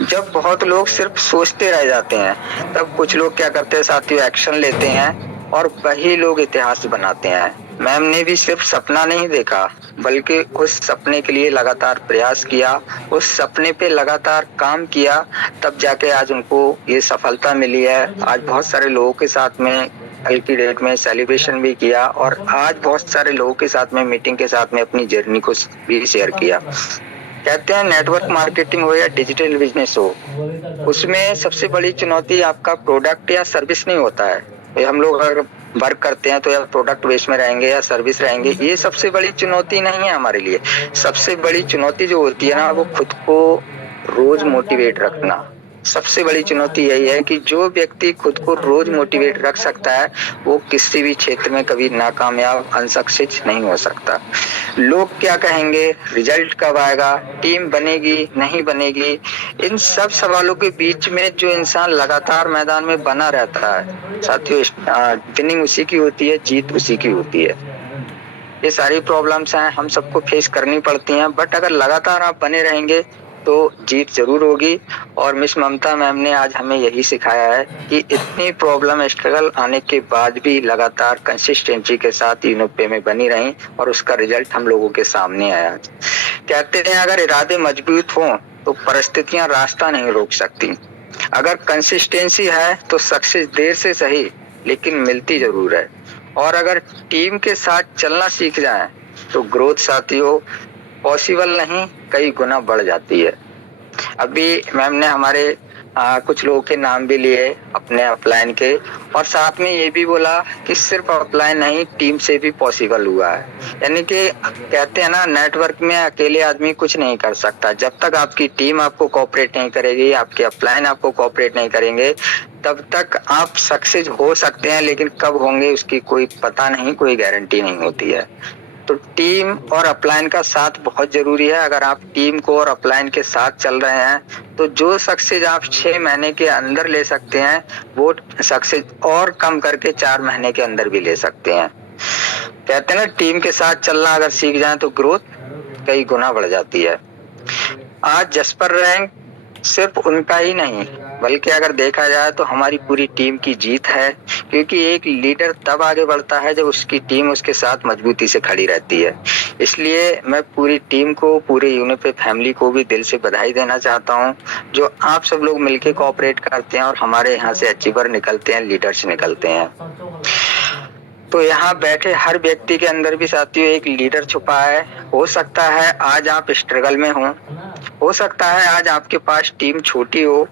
जब बहुत लोग सिर्फ सोचते रह जाते हैं, तब कुछ लोग क्या करते हैं साथियों, एक्शन लेते हैं और वही लोग इतिहास बनाते हैं। मैम ने भी सिर्फ सपना नहीं देखा, बल्कि उस सपने के लिए लगातार प्रयास किया, उस सपने पे लगातार काम किया, तब जाके आज उनको ये सफलता मिली है। आज बहुत सारे लोगों के साथ में कल की डेट में सेलिब्रेशन भी किया और आज बहुत सारे लोगों के साथ में मीटिंग के साथ में अपनी जर्नी को भी शेयर किया। कहते हैं नेटवर्क मार्केटिंग हो या डिजिटल बिजनेस हो, उसमें सबसे बड़ी चुनौती आपका प्रोडक्ट या सर्विस नहीं होता है। हम लोग अगर वर्क करते हैं तो या प्रोडक्ट बेस में रहेंगे या सर्विस रहेंगे, ये सबसे बड़ी चुनौती नहीं है हमारे लिए। सबसे बड़ी चुनौती जो होती है ना, वो खुद को रोज मोटिवेट रखना। सबसे बड़ी चुनौती यही है कि जो व्यक्ति खुद को रोज मोटिवेट रख सकता है, वो किसी भी क्षेत्र में कभी नाकामयाब अनसक्सेस नहीं हो सकता। लोग क्या कहेंगे, रिजल्ट कब आएगा, टीम बनेगी नहीं बनेगी, इन सब सवालों के बीच में जो इंसान लगातार मैदान में बना रहता है साथियों, विनिंग उसी की होती है, जीत उसी की होती है। ये सारी प्रॉब्लम्स हैं, हम सबको फेस करनी पड़ती हैं, बट अगर लगातार आप बने रहेंगे तो जीत जरूर होगी। और मिस ममता मैम ने आज हमें यही सिखाया है कि इतनी प्रॉब्लम स्ट्रगल आने के बाद भी लगातार कंसिस्टेंसी के साथ यूनिपे में बनी रही और उसका रिजल्ट हम लोगों के सामने आया। कहते हैं अगर इरादे मजबूत हों तो परिस्थितियां रास्ता नहीं रोक सकती। अगर कंसिस्टेंसी है तो सक्सेस देर से सही लेकिन मिलती जरूर है। और अगर टीम के साथ चलना सीख जाए तो ग्रोथ साथियों पॉसिबल नहीं, कई गुना बढ़ जाती है। अभी मैम ने हमारे कुछ लोगों के नाम भी लिए अपने अपलाइन के, और साथ में ये भी बोला कि सिर्फ अपलाइन नहीं, टीम से भी पॉसिबल हुआ है। यानी कि कहते हैं ना, नेटवर्क में अकेले आदमी कुछ नहीं कर सकता। जब तक आपकी टीम आपको कोऑपरेट नहीं करेगी, आपके अपलाइन आपको कोऑपरेट नहीं करेंगे, तब तक आप सक्सेस हो सकते हैं, लेकिन कब होंगे उसकी कोई पता नहीं, कोई गारंटी नहीं होती है। तो टीम और अपलाइन का साथ बहुत जरूरी है। अगर आप टीम को और अपलाइन के साथ चल रहे हैं तो जो सक्सेस आप 6 महीने के अंदर ले सकते हैं, वो सक्सेस और कम करके 4 महीने के अंदर भी ले सकते हैं। कहते हैं ना, टीम के साथ चलना अगर सीख जाए तो ग्रोथ कई गुना बढ़ जाती है। आज जसपर रैंक सिर्फ उनका ही नहीं, बल्कि अगर देखा जाए तो हमारी पूरी टीम की जीत है, क्योंकि एक लीडर तब आगे बढ़ता है जब उसकी टीम उसके साथ मजबूती से खड़ी रहती है। इसलिए मैं पूरी टीम को, पूरे यूनिपे फैमिली को भी दिल से बधाई देना चाहता हूं, जो आप सब लोग मिलके कोऑपरेट करते हैं और हमारे यहाँ से अचीवर निकलते हैं, लीडर्स निकलते हैं। तो यहाँ बैठे हर व्यक्ति के अंदर भी साथियों एक लीडर छुपा है। हो सकता है आज आप स्ट्रगल में हो सकता है आज आपके पास टीम छोटी हो,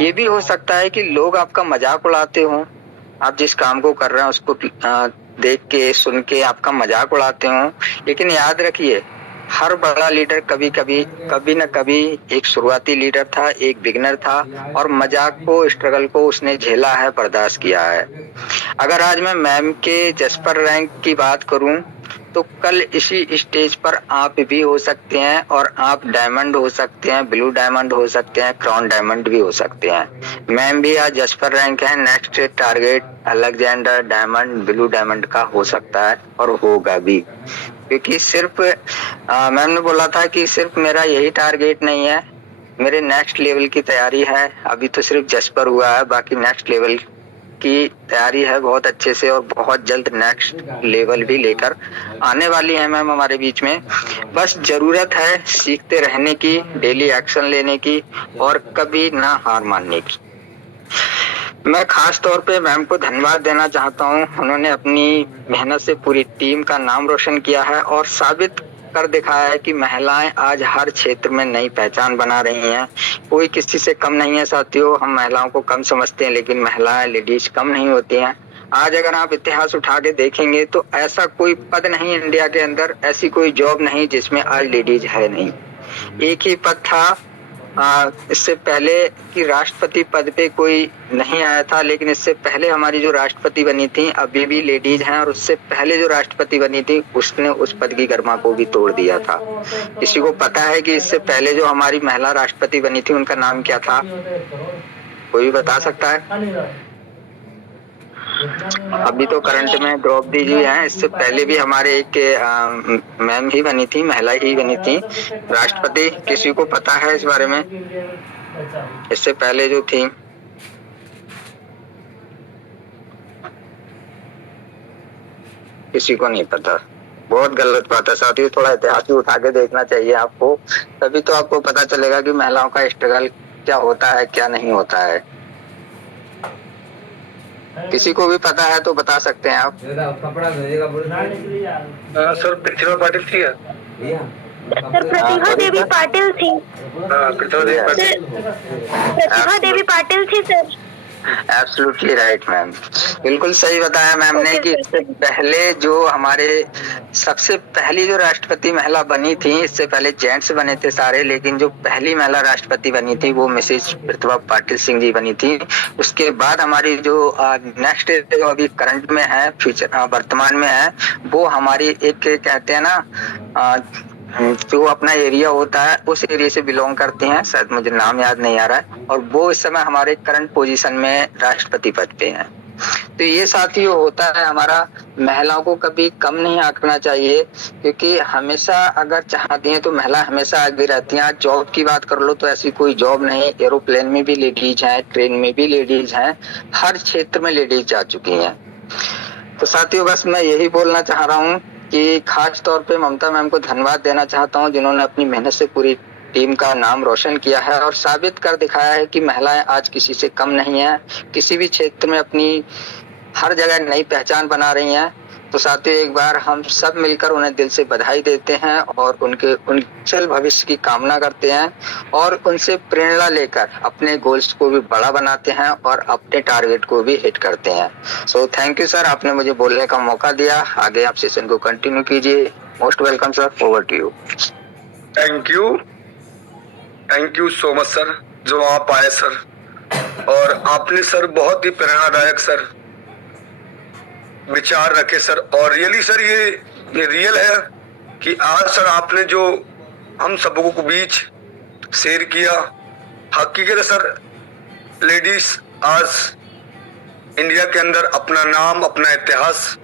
ये भी हो सकता है कि लोग आपका मजाक उड़ाते हो, आप जिस काम को कर रहे हैं उसको देख के सुन के आपका मजाक उड़ाते हो। लेकिन याद रखिए, हर बड़ा लीडर कभी न कभी एक शुरुआती लीडर था, एक बिगिनर था, और मजाक को, स्ट्रगल को उसने झेला है, बर्दाश्त किया है। अगर आज मैं मैम के जसपर रैंक की बात करूं तो कल इसी स्टेज पर आप भी हो सकते हैं, और आप डायमंड हो सकते हैं, ब्लू डायमंड हो सकते हैं, क्राउन डायमंड भी हो सकते हैं। मैम भी आज जसपर रैंक है, next target Alexander diamond, blue diamond का हो सकता है और होगा भी। क्योंकि सिर्फ मैम ने बोला था कि सिर्फ मेरा यही टारगेट नहीं है, मेरे नेक्स्ट लेवल की तैयारी है। अभी तो सिर्फ जसपर हुआ है, बाकी नेक्स्ट लेवल की तैयारी है बहुत अच्छे से, और बहुत जल्द नेक्स्ट लेवल भी लेकर आने वाली है मैम हमारे बीच में। बस जरूरत है सीखते रहने की, डेली एक्शन लेने की, और कभी ना हार मानने की। मैं खास तौर पे मैम को धन्यवाद देना चाहता हूँ। उन्होंने अपनी मेहनत से पूरी टीम का नाम रोशन किया है और साबित कर दिखाया है कि महिलाएं आज हर क्षेत्र में नई पहचान बना रही हैं। कोई किसी से कम नहीं है साथियों। हम महिलाओं को कम समझते हैं, लेकिन महिलाएं, लेडीज कम नहीं होती हैं। आज अगर आप इतिहास उठा के देखेंगे तो ऐसा कोई पद नहीं इंडिया के अंदर, ऐसी कोई जॉब नहीं जिसमें आज लेडीज है नहीं। एक ही पद था, इससे पहले कि राष्ट्रपति पद पे कोई नहीं आया था, लेकिन इससे पहले हमारी जो राष्ट्रपति बनी थी अभी भी लेडीज हैं, और उससे पहले जो राष्ट्रपति बनी थी उसने उस पद की गरिमा को भी तोड़ दिया था। किसी को पता है कि इससे पहले जो हमारी महिला राष्ट्रपति बनी थी उनका नाम क्या था? कोई भी बता सकता है? अभी तो करंट में द्रौपदी जी हैं, इससे पहले भी हमारे एक मैम ही बनी थी, महिला ही बनी थी राष्ट्रपति। किसी को पता है इस बारे में? इससे पहले जो थी किसी को नहीं पता। बहुत गलत बात है साथियों, थोड़ा इतिहास भी उठा के देखना चाहिए आपको, तभी तो आपको पता चलेगा कि महिलाओं का स्ट्रगल क्या होता है क्या नहीं होता है। किसी को भी पता है तो बता सकते हैं आप। सर प्रतिभा पाटिल थी। सर प्रतिभा देवी पाटिल थी। प्रतिभा देवी पाटिल थी सर। एब्सोल्युटली राइट मैम, बिल्कुल सही बताया मैम ने कि इससे पहले जो हमारे सबसे पहली जो राष्ट्रपति महिला बनी थी, इससे पहले जेंट्स बने थे सारे, लेकिन जो पहली महिला राष्ट्रपति बनी थी वो मिसेज प्रतिभा पाटिल सिंह जी बनी थी। उसके बाद हमारी जो नेक्स्ट जो अभी करंट में है, फ्यूचर वर्तमान में है, वो हमारी एक कहते हैं ना जो अपना एरिया होता है उस एरिया से बिलोंग करते हैं, शायद मुझे नाम याद नहीं आ रहा है, और वो इस समय हमारे करंट पोजीशन में राष्ट्रपति पद पे हैं। तो ये साथियों होता है हमारा, महिलाओं को कभी कम नहीं आंकना चाहिए, क्योंकि हमेशा अगर चाहती हैं तो महिला हमेशा आगे रहती हैं। जॉब की बात कर लो तो ऐसी कोई जॉब नहीं, एरोप्लेन में भी लेडीज हैं, ट्रेन में भी लेडीज हैं, हर क्षेत्र में लेडीज जा चुकी हैं। तो साथियों बस मैं यही बोलना चाह रहा हूँ कि खास तौर पे ममता मैम को धन्यवाद देना चाहता हूँ, जिन्होंने अपनी मेहनत से पूरी टीम का नाम रोशन किया है और साबित कर दिखाया है कि महिलाएं आज किसी से कम नहीं है, किसी भी क्षेत्र में अपनी हर जगह नई पहचान बना रही हैं। तो साथियों एक बार हम सब मिलकर उन्हें दिल से बधाई देते हैं और उनके उज्जवल भविष्य की कामना करते हैं और उनसे प्रेरणा लेकर अपने गोल्स को भी बड़ा बनाते हैं और अपने टारगेट को भी हिट करते हैं। सो थैंक यू सर, आपने मुझे बोलने का मौका दिया। आगे आप सेशन को कंटिन्यू कीजिए। Most welcome sir, over to you. Thank you so much sir, जो आप आए सर, और आपने सर बहुत ही प्रेरणादायक सर विचार रखे सर। और रियली सर ये रियल है कि आज सर आपने जो हम सबों को बीच शेयर किया, हकीकत है सर, लेडीज आज इंडिया के अंदर अपना नाम, अपना इतिहास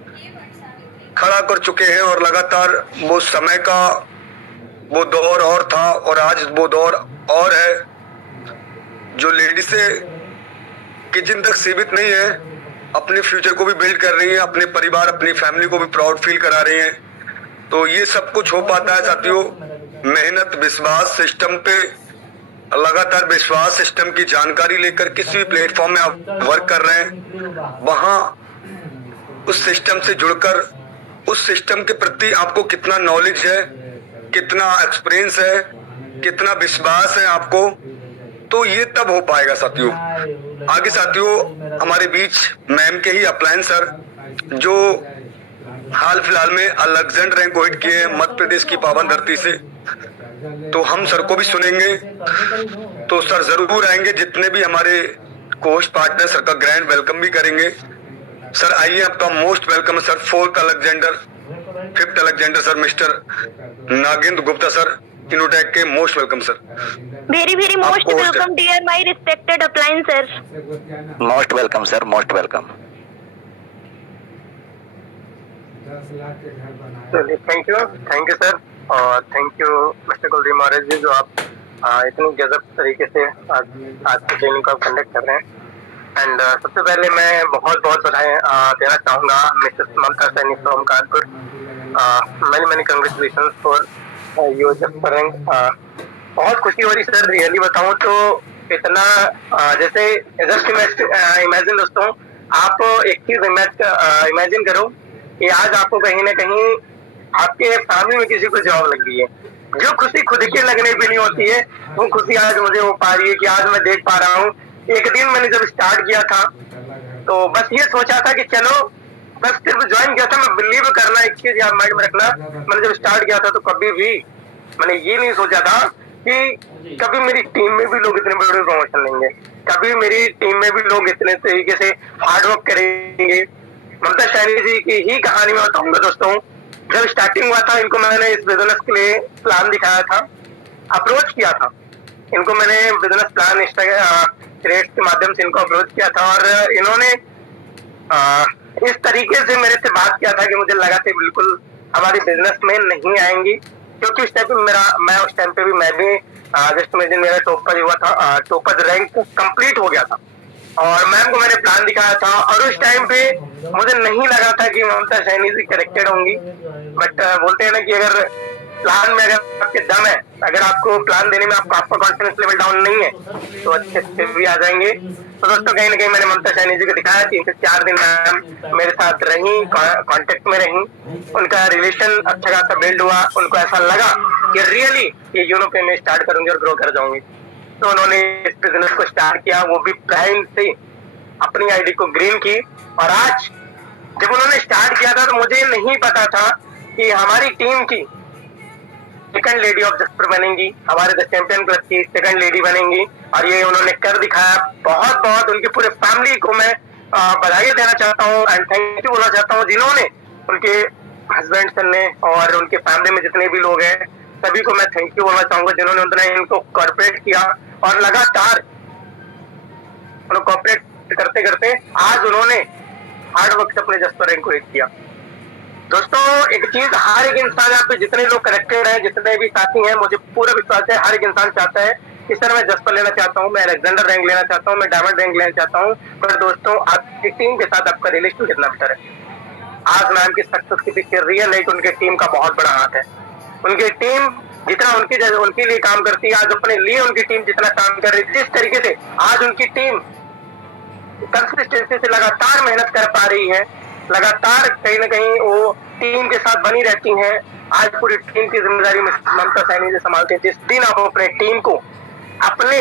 खड़ा कर चुके हैं और लगातार वो समय का वो दौर और था और आज वो दौर और है जो लेडीज से किचन तक सीमित नहीं है, अपने फ्यूचर को भी बिल्ड कर रही हैं, अपने परिवार अपनी फैमिली को भी प्राउड फील करा रही हैं। तो ये सब कुछ हो पाता है साथियों, मेहनत, विश्वास, सिस्टम पे लगातार विश्वास, सिस्टम की जानकारी लेकर किसी भी प्लेटफॉर्म में आप वर्क कर रहे हैं, वहां उस सिस्टम से जुड़कर उस सिस्टम के प्रति आपको कितना नॉलेज है, कितना एक्सपीरियंस है, कितना विश्वास है आपको, तो ये तब हो पाएगा साथियों। आगे साथियों हमारे बीच मैम के ही अपलायन सर, जो हाल फिलहाल में अलेक्जेंडर रैंक को हिट किए हैं मध्य प्रदेश की पावन धरती से, तो हम सर को भी सुनेंगे। तो सर जरूर आएंगे, जितने भी हमारे कोस्ट पार्टनर सर का ग्रैंड वेलकम भी करेंगे। सर आइए, आपका most welcome sir. 4th Alexander, 5th Alexander sir mister Nagendra Gupta sir, Innotech के most welcome sir. Very very most welcome dear my respected upline sir. Most welcome sir, most welcome. Thank you sir, और thank you mister Kuldeep Maharaj ji, जो आप इतनी गजब तरीके से आज की ट्रेनिंग को कंडक्ट कर रहे हैं। एंड सबसे पहले मैं बहुत बहुत बधाई देना चाहूँगा Mrs Mamta Saini from Kanpur. Many congratulation for your rank. बहुत खुशी हो रही सर, रियली बताऊँ तो इतना जैसे जस्ट इमेजिन दोस्तों, आप एक चीज इमेजिन करो कि आज आपको कहीं ना कहीं आपके फैमिली में किसी को जॉब लग गई है। जो खुशी खुद के लगने पे नहीं होती है, वो खुशी आज मुझे हो पा रही है कि आज मैं देख पा रहा हूँ। एक दिन मैंने जब स्टार्ट किया था तो बस ये सोचा था कि चलो, बस सिर्फ ज्वाइन किया था। मैं बिलीव करना, एक चीज याद माइंड में रखना, मैंने जब स्टार्ट किया था तो कभी भी मैंने ये नहीं सोचा था कि कभी मेरी टीम में भी लोग इतने बड़े प्रमोशन लेंगे, कभी मेरी टीम में भी लोग इतने तरीके से हार्डवर्क करेंगे। ममता सैनी जी की ही कहानी में बताऊंगा दोस्तों। जब स्टार्टिंग हुआ था, इनको मैंने इस बिजनेस के लिए प्लान दिखाया था, अप्रोच किया था इनको मैंने, बिजनेस प्लान इंस्टाग्राम के माध्यम से इनको अप्रोच किया था, और इन्होंने इस तरीके से मेरे से बात किया था कि मुझे लगा था बिल्कुल हमारी बिजनेस में नहीं आएंगी, क्योंकि उस टाइम पे उस टाइम पे भी मैं भी जस्ट मेरा टॉपर हुआ था, टॉपर रैंक कंप्लीट हो गया था, और मैम को मैंने प्लान दिखाया था, और उस टाइम पे मुझे नहीं लगा था कि ममता सैनी जी करेक्टेड होंगी। बट बोलते हैं ना कि अगर प्लान में अगर आपके दम है, अगर आपको प्लान देने में आपका कॉन्फिडेंस लेवल डाउन नहीं है, तो अच्छे से भी आ जाएंगे। तो दोस्तों कहीं ना कहीं मैंने ममता सैनी जी को दिखाया, 3 से 4 दिन मैम मेरे साथ रही, कांटेक्ट में रही, उनका रिलेशन अच्छा खासा बिल्ड हुआ, उनको ऐसा लगा कि रियली ये यूनो पे मैं स्टार्ट करूंगी और ग्रो कर जाऊंगी। तो उन्होंने इस बिजनेस को स्टार्ट किया, वो भी प्राइम से अपनी आईडी को ग्रीन की, और आज जब उन्होंने स्टार्ट किया था तो मुझे नहीं पता था कि हमारी टीम की सेकंड लेडी ऑफ जसपुर बनेंगी, हमारे द चैंपियन क्लब की सेकंड लेडी बनेंगी, और ये उन्होंने कर दिखाया। बहुत बहुत उनकी पूरे फैमिली को मैं बधाई देना चाहता हूँ एंड थैंक यू बोलना चाहता हूँ, जिन्होंने उनके हस्बैंड ने और उनके फैमिली में जितने भी लोग हैं सभी को मैं थैंक यू बोलना चाहूंगा, जिन्होंने उन्होंने इनको कॉर्पोरेट किया, और लगातार कॉर्पोरेट करते करते आज उन्होंने हार्ड वर्क से अपने जसपुर रैंक को हिट किया। दोस्तों एक चीज, हर एक इंसान, यहाँ पे जितने लोग कनेक्टेड हैं, जितने भी साथी हैं, मुझे पूरा विश्वास है हर एक इंसान चाहता है कि सर मैं जसपुर लेना चाहता हूँ, मैं अलेक्जेंडर रैंक लेना चाहता हूँ, मैं डायमंड रैंक लेना चाहता हूँ। पर दोस्तों आपकी टीम के साथ आपका रिलेशन कितना बेटर है। आज मैम की सक्सेस के पीछे रियल है कि उनके टीम का बहुत बड़ा हाथ है। उनकी टीम जितना उनके लिए काम करती है, आज अपने लिए उनकी टीम जितना काम कर रही है, जिस तरीके से आज उनकी टीम कंसिस्टेंसी से लगातार मेहनत कर पा रही है, लगातार कहीं ना कहीं वो टीम के साथ बनी रहती हैं। आज पूरी टीम की जिम्मेदारी ममता सैनी जी संभालते हैं। जिस दिन आप अपने टीम को अपने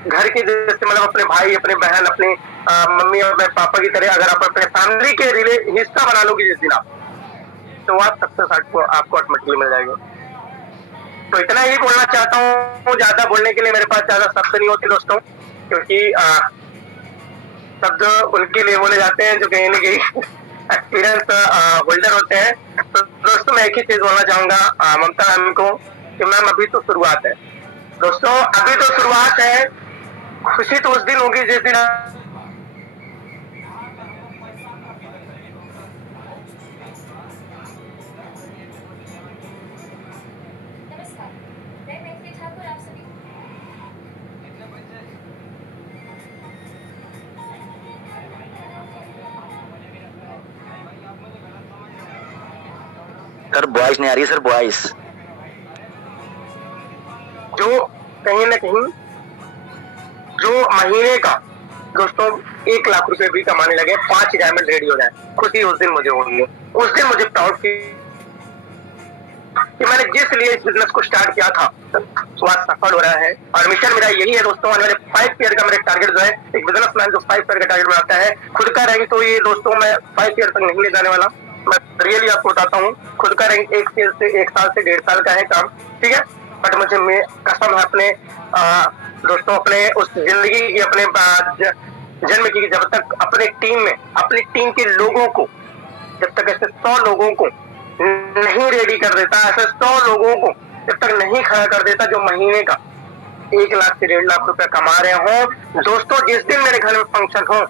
घर के जैसे, मतलब अपने भाई, अपने बहन, अपने मम्मी और पापा की तरह अगर आप अपने फैमिली के हिस्सा बना लोगे जिस दिन आप, तो आप सक्सेस आपको ऑटोमेटिकली मिल जाएगा। तो इतना ही बोलना चाहता हूँ, ज्यादा बोलने के लिए मेरे पास ज्यादा शब्द नहीं होते दोस्तों, क्योंकि शब्द उनके लिए बोले जाते हैं जो कहीं ना कहीं एक्सपीरियंस होल्डर होते हैं। तो दोस्तों मैं एक ही चीज बोलना चाहूंगा ममता मैम को कि मैम अभी तो शुरुआत है दोस्तों, अभी तो शुरुआत है। खुशी तो उस दिन होगी जिस दिन सर वॉइस नहीं आ रही है, सर वॉइस जो कहीं ना कहीं जो महीने का दोस्तों 1 लाख रुपए भी कमाने लगे, 5 डायमंड रेडी हो जाए, खुशी उस दिन मुझे होगी। उस दिन मुझे प्राउड फील कि मैंने जिस लिए इस बिजनेस को स्टार्ट किया था वह सफल हो रहा है। और मिशन मेरा यही है दोस्तों, आने वाले 5 ईयर का मेरा टारगेट जो है, एक बिजनेस मैन जो 5 ईयर का टारगेट बनाता है, खुद का रैंक तो ये दोस्तों मैं 5 ईयर तक नहीं ले जाने वाला। मैं रियली आपको बताता हूँ, खुद का रैंक 1 साल से 1.5 साल का है काम, ठीक है। बट मुझे कसम है अपने दोस्तों, अपने उस जिंदगी की, अपने जन्म की, जब तक अपने टीम में, अपनी टीम के लोगों को, जब तक ऐसे 100 लोगों को नहीं रेडी कर देता, ऐसे 100 लोगों को जब तक नहीं खड़ा कर देता जो महीने का 1 लाख से 1.5 लाख रुपया कमा रहे हो दोस्तों, जिस दिन मेरे घर में फंक्शन हो,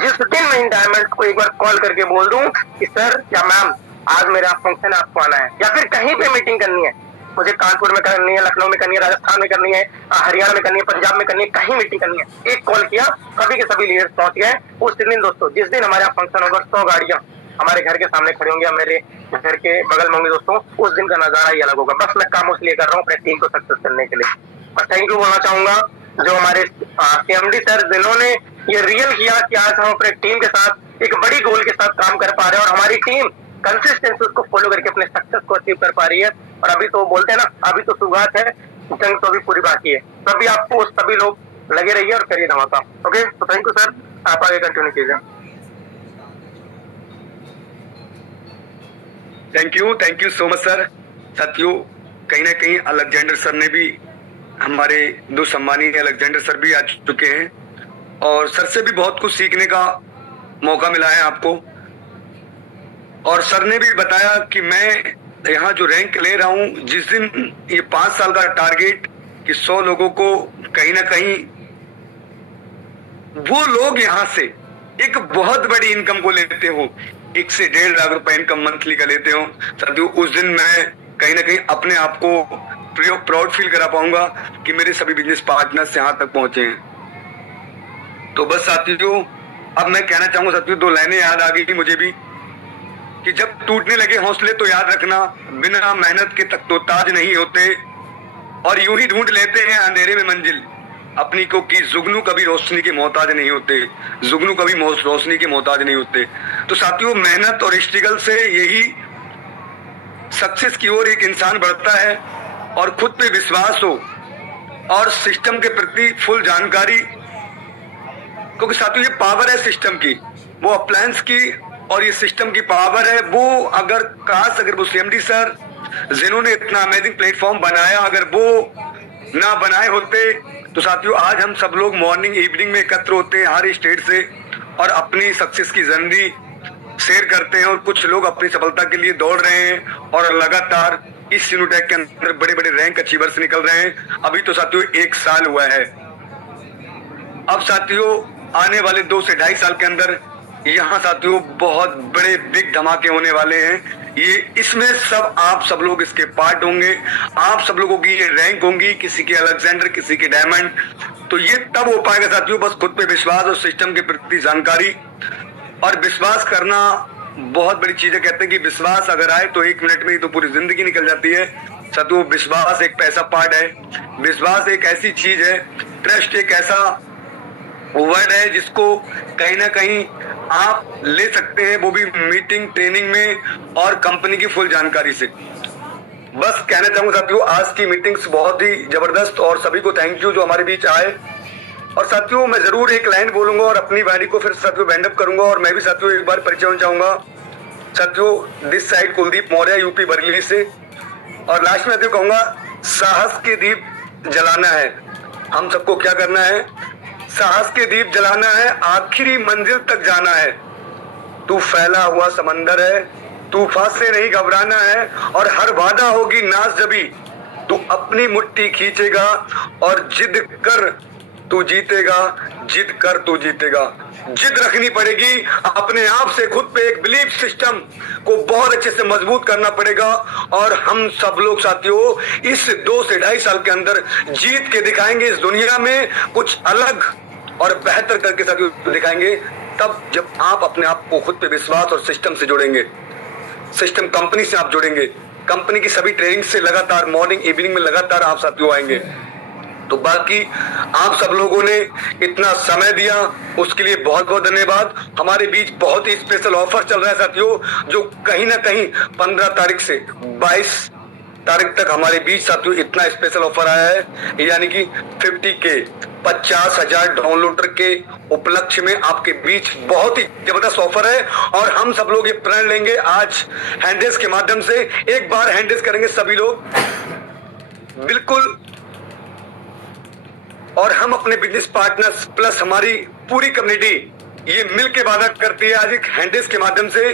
जिस दिन मैं इन डायमंड को एक बार कॉल करके बोल दूं कि सर या मैम आज मेरा फंक्शन आपको आना है, या फिर कहीं पे मीटिंग करनी है, मुझे कानपुर में करनी है, लखनऊ में करनी है, राजस्थान में करनी है, हरियाणा में करनी है, पंजाब में करनी है, कहीं मीटिंग करनी है, एक कॉल किया, सभी के सभी लीडर्स पहुंच गए। उस दिन दोस्तों, जिस दिन हमारे यहाँ फंक्शन होगा, 100 गाड़ियां हमारे घर के सामने खड़ी होंगी, मेरे घर के बगल में होंगे दोस्तों, उस दिन का नजारा ही अलग होगा। बस मैं काम उसलिए कर रहा हूँ अपने टीम को सक्सेस करने के लिए। और थैंक यू बोलना चाहूंगा जो हमारे CMD सर, जिन्होंने ये रियल किया कि आज हम अपने टीम के साथ एक बड़ी गोल के साथ काम कर पा रहे हैं, और हमारी टीम कंसिस्टेंसी उसको फॉलो करके अपने सक्सेस को अचीव कर पा रही है। और अभी तो बोलते हैं ना, अभी तो शुरुआत है, जंग तो अभी पूरी बाकी है। तभी आपको सभी लोग लगे रहिए और करिए धमाका। ओके, तो थैंक यू सर। आप आगे कंटिन्यू कीजिए। Thank you so much sir. साथियों, कहीं ना कहीं अलेक्जेंडर सर ने भी, हमारे दो सम्मानीय अलेक्जेंडर सर भी आ चुके हैं और सर से भी बहुत कुछ सीखने का मौका मिला है आपको। और सर ने भी बताया कि मैं यहाँ जो रैंक ले रहा हूँ, जिस दिन ये 5 साल का टारगेट कि 100 लोगों को कहीं ना कहीं वो लोग यहाँ से एक बहुत बड़ी इनकम को लेते हो, 1 से 1.5 लाख रुपए इनकम मंथली का लेते हो साथियों, उस दिन मैं कहीं ना कहीं अपने आप को प्राउड फील करा पाऊंगा कि मेरे सभी बिजनेस पार्टनर्स यहाँ तक पहुंचे हैं। तो बस साथियों, अब मैं कहना चाहूंगा साथियों, 2 लाइनें याद आ गई मुझे भी कि जब टूटने लगे हौसले तो याद रखना, बिना मेहनत के तक तो ताज नहीं होते, और यूं ही ढूंढ लेते हैं अंधेरे में मंजिल अपनी को, कि जुगनू कभी रोशनी के मोहताज नहीं होते, जुगनू कभी रोशनी के मोहताज नहीं होते। तो साथियों, मेहनत और स्ट्रगल से यही सक्सेस की ओर एक इंसान बढ़ता है, और खुद पे विश्वास हो और सिस्टम के प्रति फुल जानकारी, क्योंकि साथियों ये पावर है सिस्टम की, वो अप्लायंस की, और ये सिस्टम की पावर है। वो अगर वो सीएमडी सर जिन्होंने इतना अमेजिंग प्लेटफॉर्म बनाया, अगर वो ना बनाए होते तो साथियों आज हम सब लोग मॉर्निंग इवनिंग में एकत्र होते हैं हर स्टेट से और अपनी सक्सेस की जर्नी शेयर करते हैं, और कुछ लोग अपनी सफलता के लिए दौड़ रहे हैं और लगातार इस सिनोटेक के अंदर बड़े बड़े रैंक अचीवर्स निकल रहे हैं। अभी तो साथियों 1 साल हुआ है। अब साथियों आने वाले 2 से 2.5 साल के अंदर यहाँ साथियों बहुत बड़े बिग धमाके होने वाले हैं। ये इसमें सब आप सब लोग इसके पार्ट होंगे, आप सब लोगों की ये रैंक होंगी, किसी के अलेक्जेंडर, किसी के डायमंड। तो ये तब हो पाएगा साथियों बस खुद पे विश्वास और सिस्टम के प्रति जानकारी, और विश्वास करना बहुत बड़ी चीज है। कहते हैं कि विश्वास अगर आए तो 1 मिनट में ही तो पूरी जिंदगी निकल जाती है साथियों। विश्वास एक पैसा पार्ट है, विश्वास एक ऐसी चीज है, ट्रस्ट एक ऐसा वर्ड है जिसको कहीं ना कहीं आप ले सकते हैं, वो भी मीटिंग ट्रेनिंग में और कंपनी की फुल जानकारी से। बस कहना चाहूंगा साथियों, आज की मीटिंग्स बहुत ही जबरदस्त, और सभी को थैंक यू जो हमारे बीच आए। और साथियों मैं जरूर एक लाइन बोलूंगा और अपनी वाणी को फिर साथियों बैंड अप करूंगा, और मैं भी साथियों एक बार परिचय होना चाहूंगा। साथियों this side Kuldeep Maurya, UP Bareilly से, और लास्ट में साथियों कहूंगा, साहस के दीप जलाना है। हम सबको क्या करना है? साहस के दीप जलाना है, आखिरी मंजिल तक जाना है। तू फैला हुआ समंदर है, तूफान से नहीं घबराना है, और हर वादा होगी नाज जबी तू अपनी मुट्ठी खींचेगा, और जिद कर तू जीतेगा, जिद कर तू जीतेगा। जिद रखनी पड़ेगी अपने आप से, खुद पे एक बिलीफ सिस्टम को बहुत अच्छे से मजबूत करना पड़ेगा, और हम सब लोग साथियों इस 2 से 2.5 साल के अंदर जीत के दिखाएंगे इस दुनिया में, कुछ अलग और बेहतर करके साथियों दिखाएंगे। तब जब आप अपने आप को खुद पे विश्वास और सिस्टम से जोड़ेंगे, सिस्टम कंपनी से आप जोड़ेंगे, कंपनी की सभी ट्रेनिंग से लगातार मॉर्निंग इवनिंग में लगातार आप साथियों आएंगे। तो बाकी आप सब लोगों ने इतना समय दिया उसके लिए बहुत बहुत धन्यवाद। हमारे बीच बहुत ही स्पेशल ऑफर चल रहा है साथियों, जो कहीं ना कहीं 15 तारीख से 22 तारीख तक हमारे बीच साथियों इतना स्पेशल ऑफर आया है, यानी कि 50K 50,000 डाउनलोडर के उपलक्ष्य में आपके बीच बहुत ही जबरदस्त ऑफर है। और हम सब लोग ये प्रण लेंगे आज हैंडरेस के माध्यम से, एक बार हैंडरेस करेंगे सभी लोग बिल्कुल, और हम अपने बिजनेस पार्टनर्स प्लस हमारी पूरी कम्युनिटी ये मिल के वादा करती है आज एक हैंडरेस के माध्यम से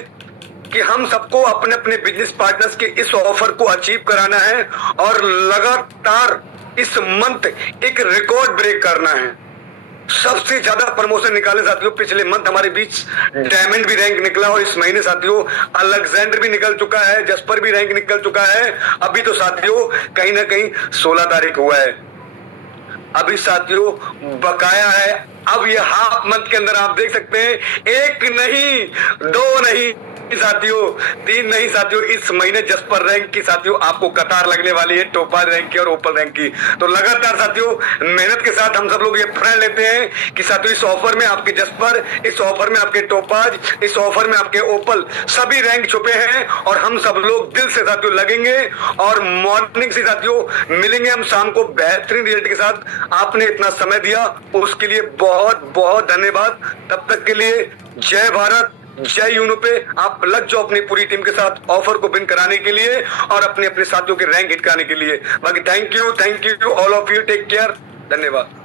कि हम सबको अपने अपने बिजनेस पार्टनर्स के इस ऑफर को अचीव कराना है, और लगातार इस मंथ एक रिकॉर्ड ब्रेक करना है। सबसे ज्यादा प्रमोशन निकाले साथियों, पिछले मंथ हमारे बीच डायमंड भी रैंक निकला, और इस महीने साथियों अलेक्जेंडर भी निकल चुका है, जस्पर भी रैंक निकल चुका है। अभी तो साथियों कहीं ना कहीं 16 तारीख हुआ है, अभी साथियों बकाया है। अब ये हाफ मंथ के अंदर आप देख सकते हैं 1 नहीं 2 नहीं साथियों, 3 नहीं साथियों, इस महीने जसपर रैंक की साथियों आपको कतार लगने वाली है, टोपाज रैंक की और ओपल रैंक की। तो लगातार साथियों मेहनत के साथ हम सब लोग ये प्रण लेते हैं कि साथियों इस ऑफर में आपके जसपर, इस ऑफर में आपके टोपाज, इस ऑफर में आपके ओपल सभी रैंक छुपे हैं और हम सब लोग दिल से साथियों लगेंगे और मॉर्निंग से साथियों मिलेंगे हम शाम को बेहतरीन रिजल्ट के साथ। आपने इतना समय दिया उसके लिए बहुत बहुत धन्यवाद। तब तक के लिए जय भारत, जय यूनो पे। आप लग जाओ अपनी पूरी टीम के साथ ऑफर को विन कराने के लिए और अपने अपने साथियों के रैंक हिट कराने के लिए। बाकी thank you all of you, take care, धन्यवाद।